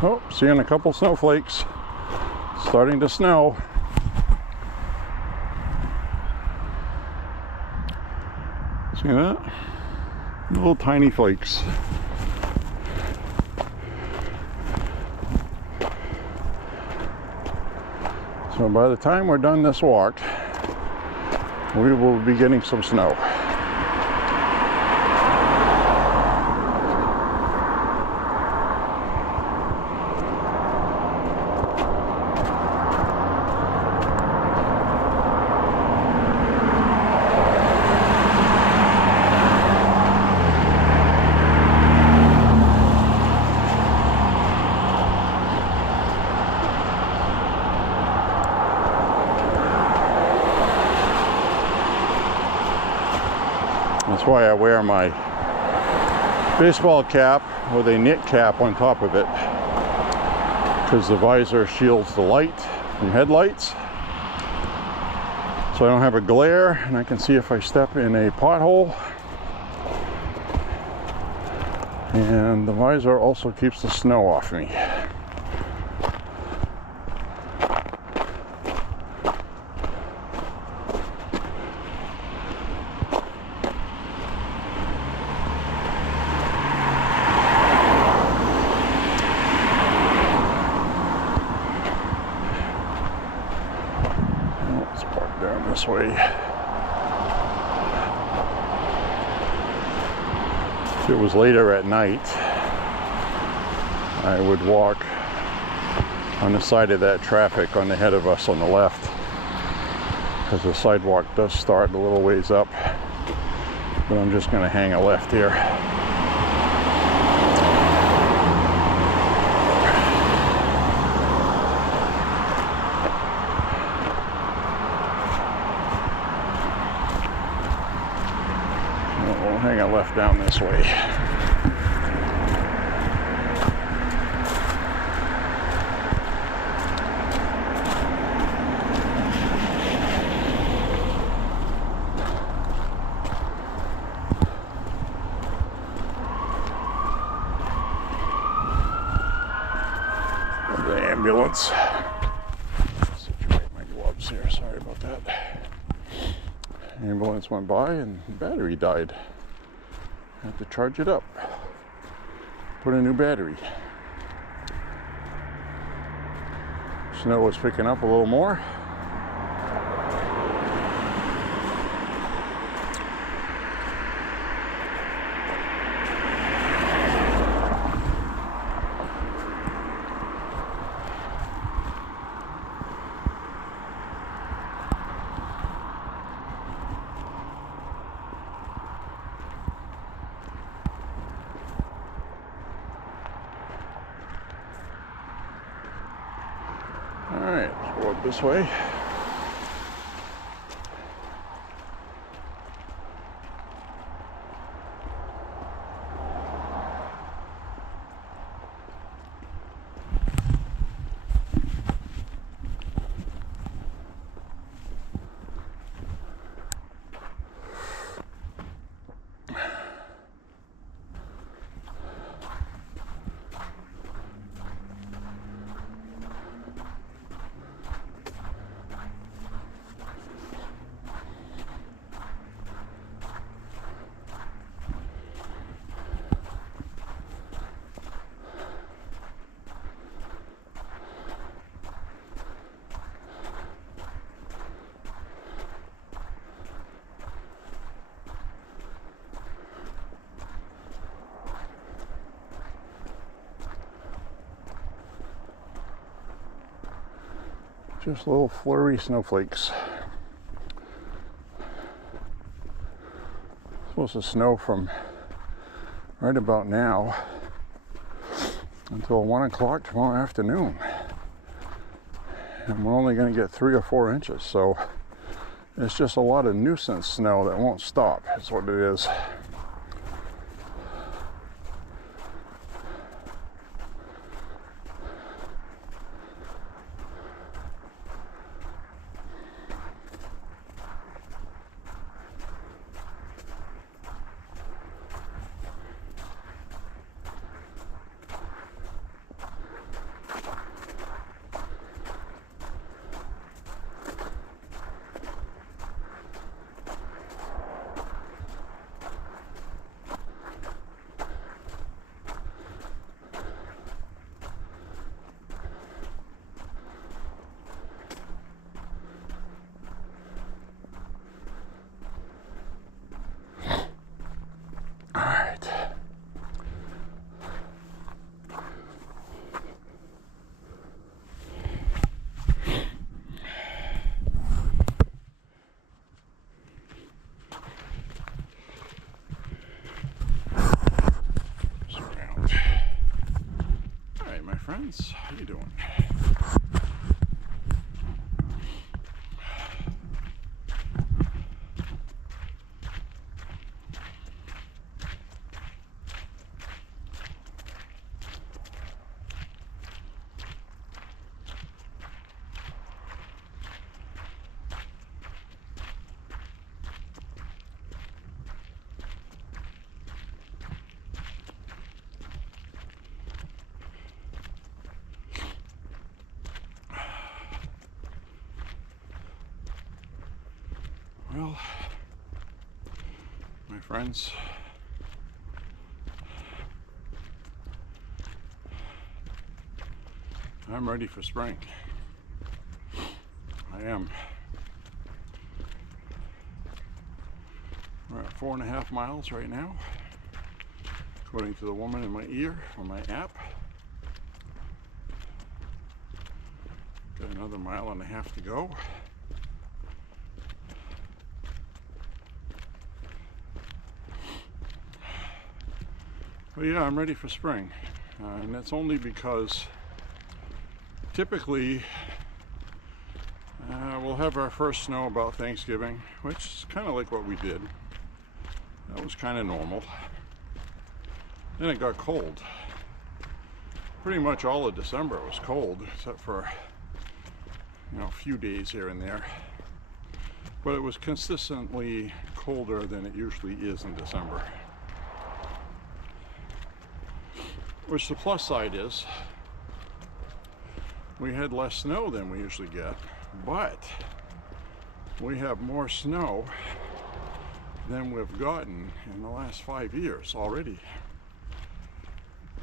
Oh, seeing a couple snowflakes. Starting to snow. See that? Little tiny flakes. So by the time we're done this walk, we will be getting some snow. That's why I wear my baseball cap with a knit cap on top of it, because the visor shields the light from headlights, so I don't have a glare and I can see if I step in a pothole. And the visor also keeps the snow off me. This way. If it was later at night, I would walk on the side of that traffic on the head of us on the left, because the sidewalk does start a little ways up, but I'm just going to hang a left here. Hang a left down this way. The ambulance. Situate my gloves here. Sorry about that. Ambulance went by and the battery died. Have to charge it up, put a new battery. Snow is picking up a little more. All right, let's go up this way. Just little flurry snowflakes. Supposed to snow from right about now until 1 o'clock tomorrow afternoon. And we're only going to get 3 or 4 inches, so it's just a lot of nuisance snow that won't stop, is what it is. Friends, how you doing? Well, my friends, I'm ready for spring. I am. We're at 4.5 miles right now, according to the woman in my ear on my app. Got another 1.5 miles to go. But yeah, I'm ready for spring, and that's only because typically we'll have our first snow about Thanksgiving, which is kind of like what we did. That was kind of normal. Then it got cold. Pretty much all of December was cold, except for, you know, a few days here and there. But it was consistently colder than it usually is in December. Which the plus side is, we had less snow than we usually get, but we have more snow than we've gotten in the last 5 years already.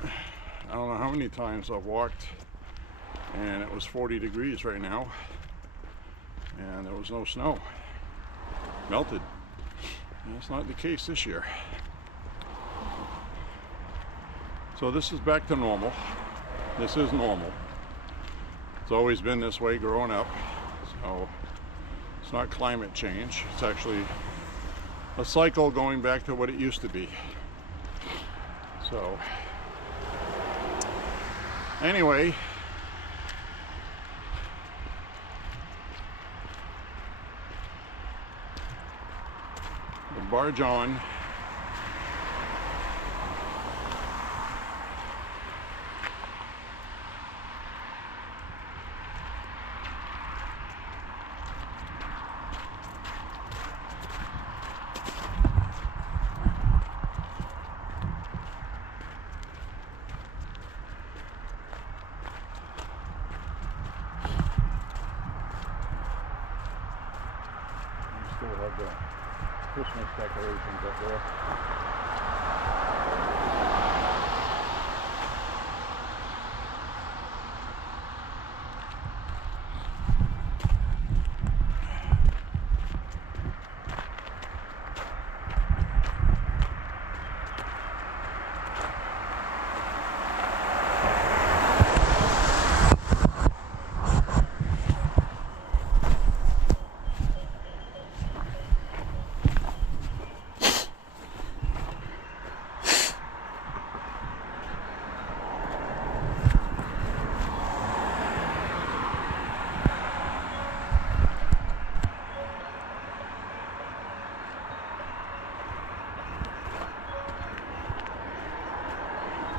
I don't know how many times I've walked and it was 40 degrees right now and there was no snow. Melted. And that's not the case this year. So this is back to normal. This is normal. It's always been this way growing up. So it's not climate change. It's actually a cycle going back to what it used to be. So barge on. Still have the Christmas decorations up there.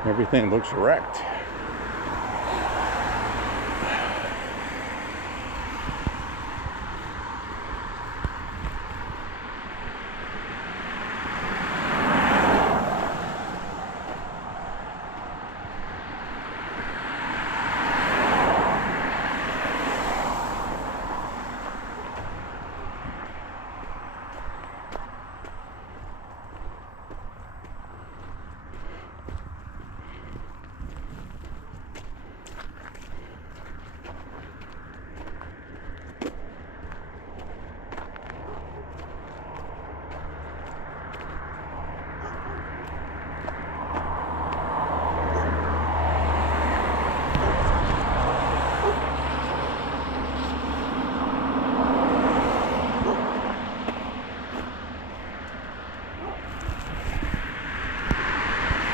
Everything looks wrecked.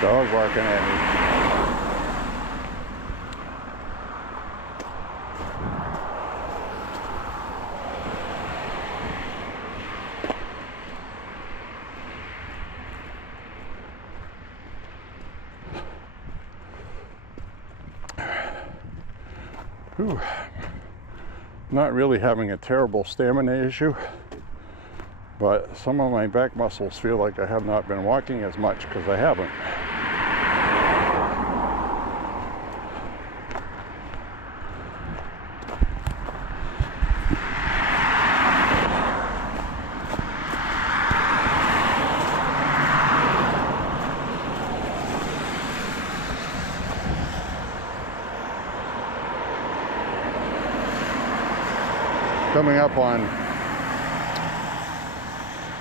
Dog barking at me. Whew. Not really having a terrible stamina issue, but some of my back muscles feel like I have not been walking as much because I haven't. Coming up on,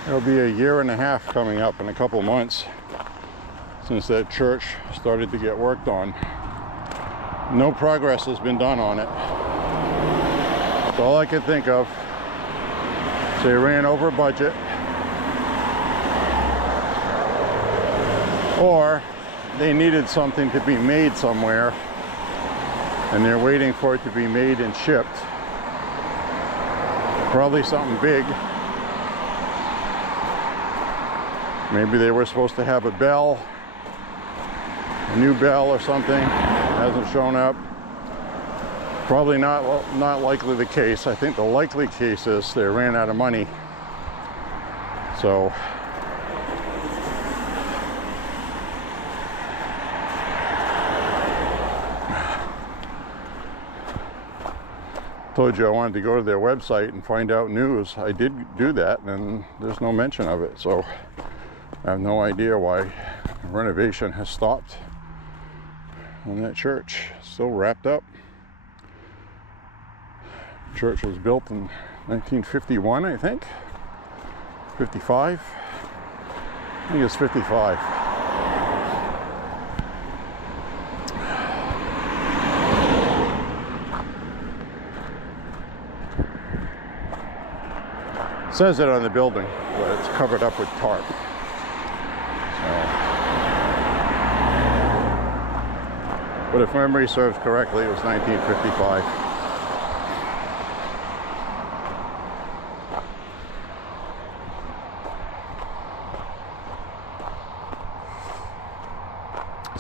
it'll be a year and a half coming up in a couple months since that church started to get worked on. No progress has been done on it. That's all I could think of. They ran over budget, or they needed something to be made somewhere and they're waiting for it to be made and shipped. Probably something big. Maybe they were supposed to have a bell, a new bell or something. Hasn't shown up. Probably not likely the case. I think the likely case is they ran out of money. So told you I wanted to go to their website and find out news. I did do that, and there's no mention of it. So I have no idea why renovation has stopped on that church. Still wrapped up. Church was built in 1951, I think. 55. I think it's 55. It says it on the building, but it's covered up with tarp. But if memory serves correctly, it was 1955.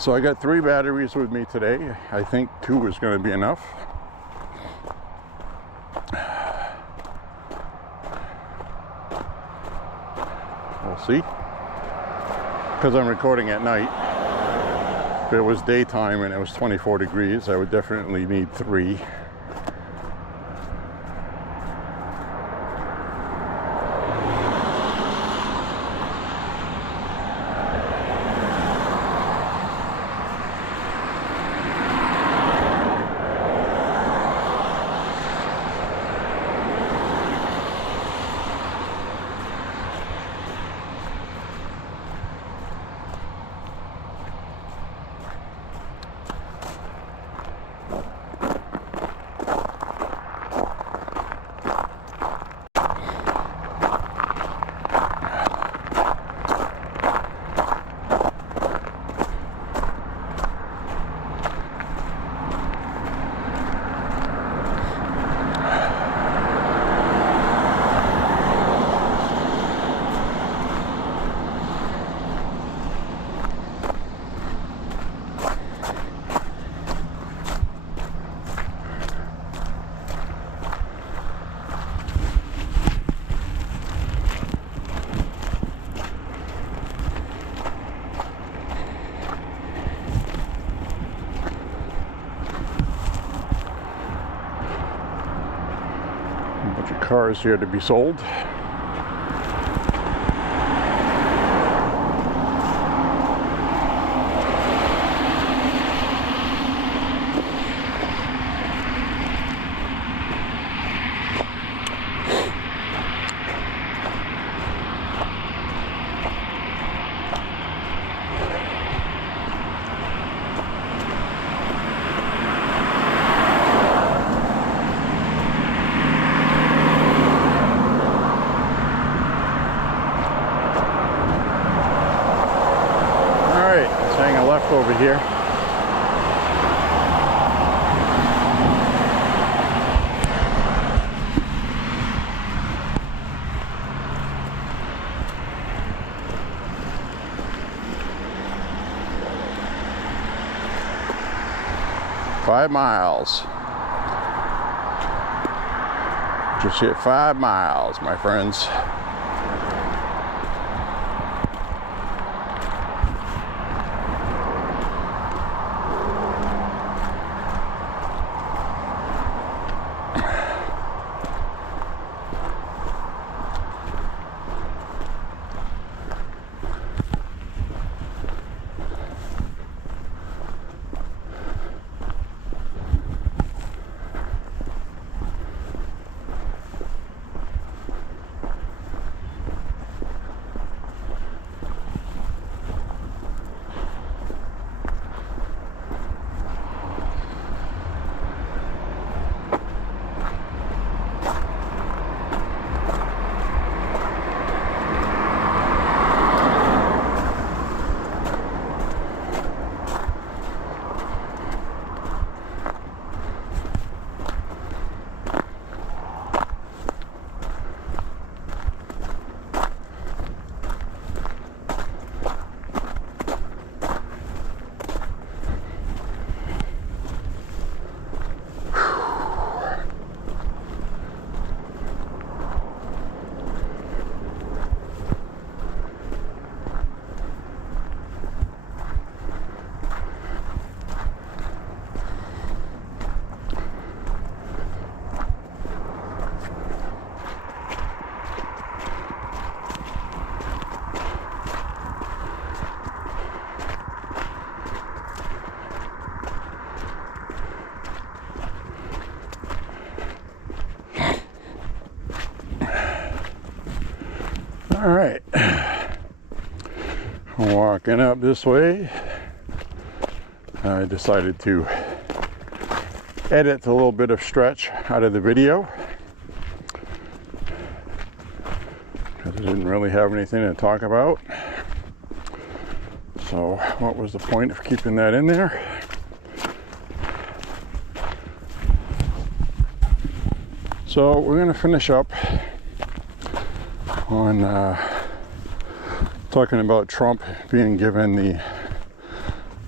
So I got 3 batteries with me today. I think 2 is going to be enough. We'll see. Because I'm recording at night. If it was daytime and it was 24 degrees, I would definitely need 3. Cars here to be sold. Over here. Five miles. Just hit 5 miles, my friends. All right, walking up this way, I decided to edit a little bit of stretch out of the video because I didn't really have anything to talk about. So what was the point of keeping that in there? So we're going to finish up on talking about Trump being given the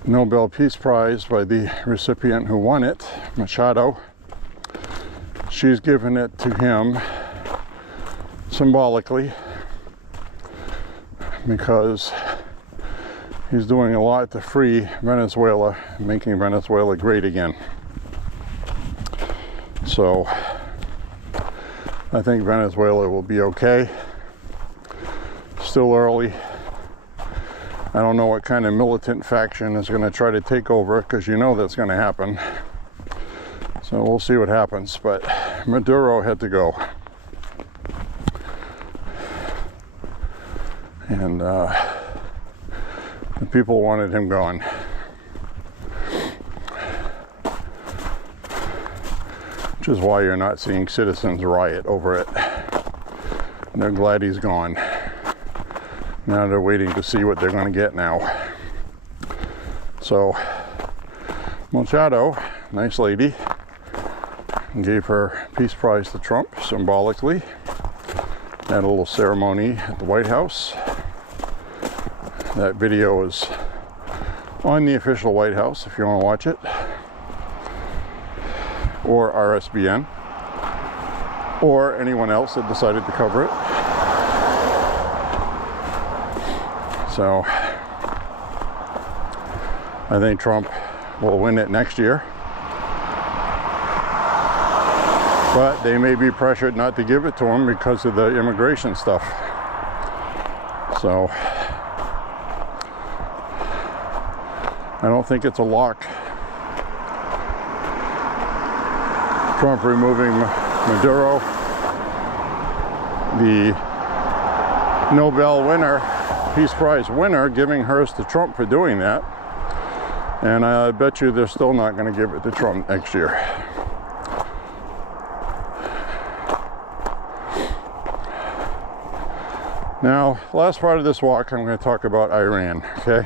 Nobel Peace Prize by the recipient who won it, Machado. She's given it to him symbolically because he's doing a lot to free Venezuela, making Venezuela great again. So I think Venezuela will be okay. Still early. I don't know what kind of militant faction is going to try to take over, because you know that's going to happen. So we'll see what happens. But Maduro had to go. And the people wanted him gone. Which is why you're not seeing citizens riot over it. They're glad he's gone. Now they're waiting to see what they're going to get now. So, Machado, nice lady, gave her Peace Prize to Trump symbolically. Had a little ceremony at the White House. That video is on the official White House if you want to watch it. Or RSBN. Or anyone else that decided to cover it. So I think Trump will win it next year. But they may be pressured not to give it to him because of the immigration stuff. So I don't think it's a lock. Trump removing Maduro, the Nobel winner, Peace Prize winner, giving hers to Trump for doing that. And I bet you they're still not going to give it to Trump next year. Now, last part of this walk, I'm going to talk about Iran, okay?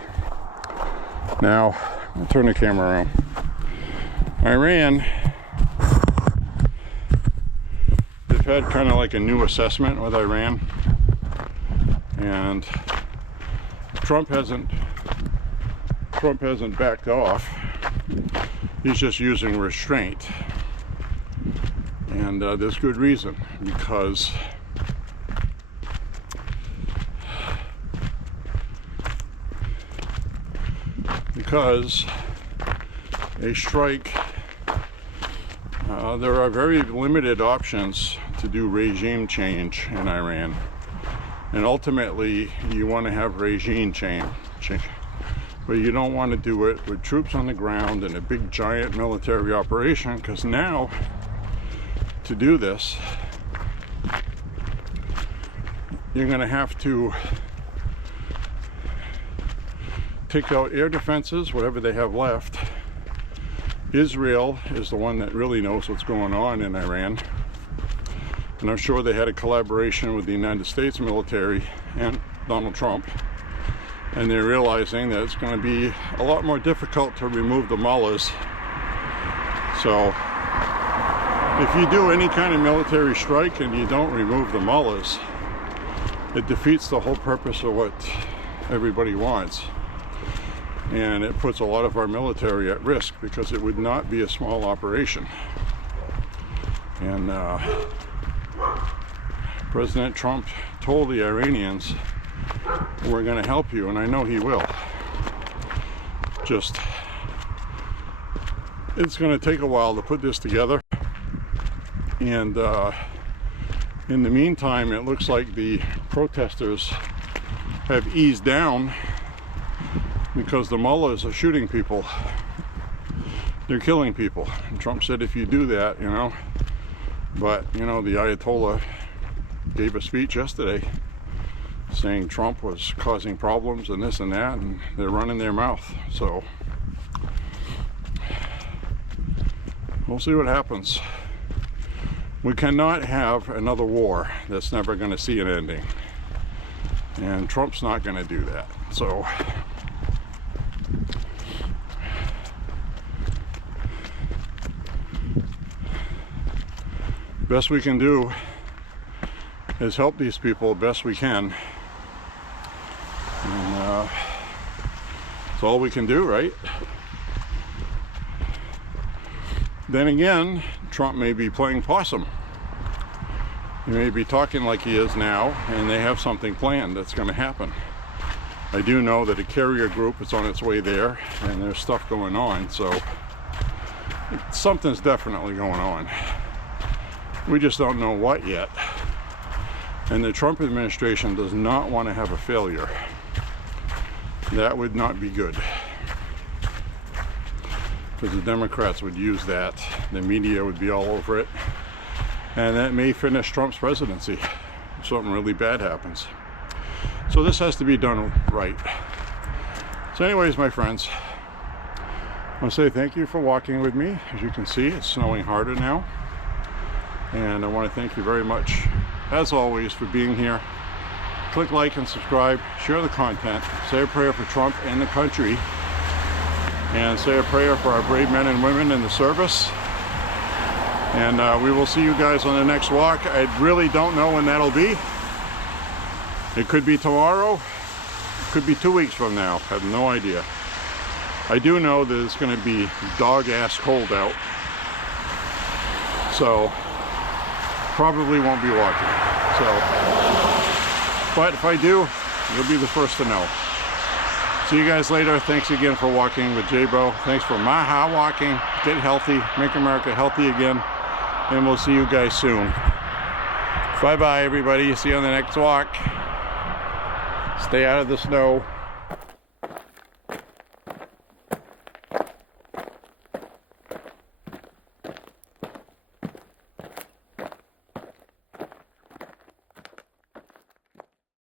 Now, I'll turn the camera around. Iran, they've had kind of like a new assessment with Iran. And Trump hasn't backed off. He's just using restraint. And there's good reason, because a strike, there are very limited options to do regime change in Iran. And ultimately, you want to have regime change. But you don't want to do it with troops on the ground and a big giant military operation, because now, to do this, you're going to have to take out air defenses, whatever they have left. Israel is the one that really knows what's going on in Iran. And I'm sure they had a collaboration with the United States military and Donald Trump. And they're realizing that it's going to be a lot more difficult to remove the mullahs. So if you do any kind of military strike and you don't remove the mullahs, it defeats the whole purpose of what everybody wants. And it puts a lot of our military at risk, because it would not be a small operation. And President Trump told the Iranians, we're going to help you, and I know he will. Just, it's going to take a while to put this together. And in the meantime, it looks like the protesters have eased down, because the mullahs are shooting people. They're killing people. And Trump said, if you do that, you know. But, you know, the Ayatollah gave a speech yesterday saying Trump was causing problems and this and that, and they're running their mouth. So we'll see what happens. We cannot have another war that's never going to see an ending. And Trump's not going to do that. So best we can do is help these people best we can. And It's all we can do, right? Then again, Trump may be playing possum. He may be talking like he is now, and they have something planned that's going to happen. I do know that a carrier group is on its way there, and there's stuff going on, so something's definitely going on. We just don't know what yet. And the Trump administration does not want to have a failure. That would not be good. Because the Democrats would use that. The media would be all over it. And that may finish Trump's presidency if something really bad happens. So this has to be done right. So anyways, my friends, I want to say thank you for walking with me. As you can see, it's snowing harder now. And I want to thank you very much, as always, for being here. Click like and subscribe, share the content, say a prayer for Trump and the country, and say a prayer for our brave men and women in the service. And we will see you guys on the next walk. I really don't know when that'll be. It could be tomorrow, it could be 2 weeks from now, I have no idea. I do know that it's going to be dog-ass cold out, so probably won't be walking. But if I do, you'll be the first to know. See you guys later. Thanks again for walking with J.Beau. Thanks for MAHA walking. Get healthy, make America healthy again, and we'll see you guys soon. Bye-bye, everybody. See you on the next walk. Stay out of the snow.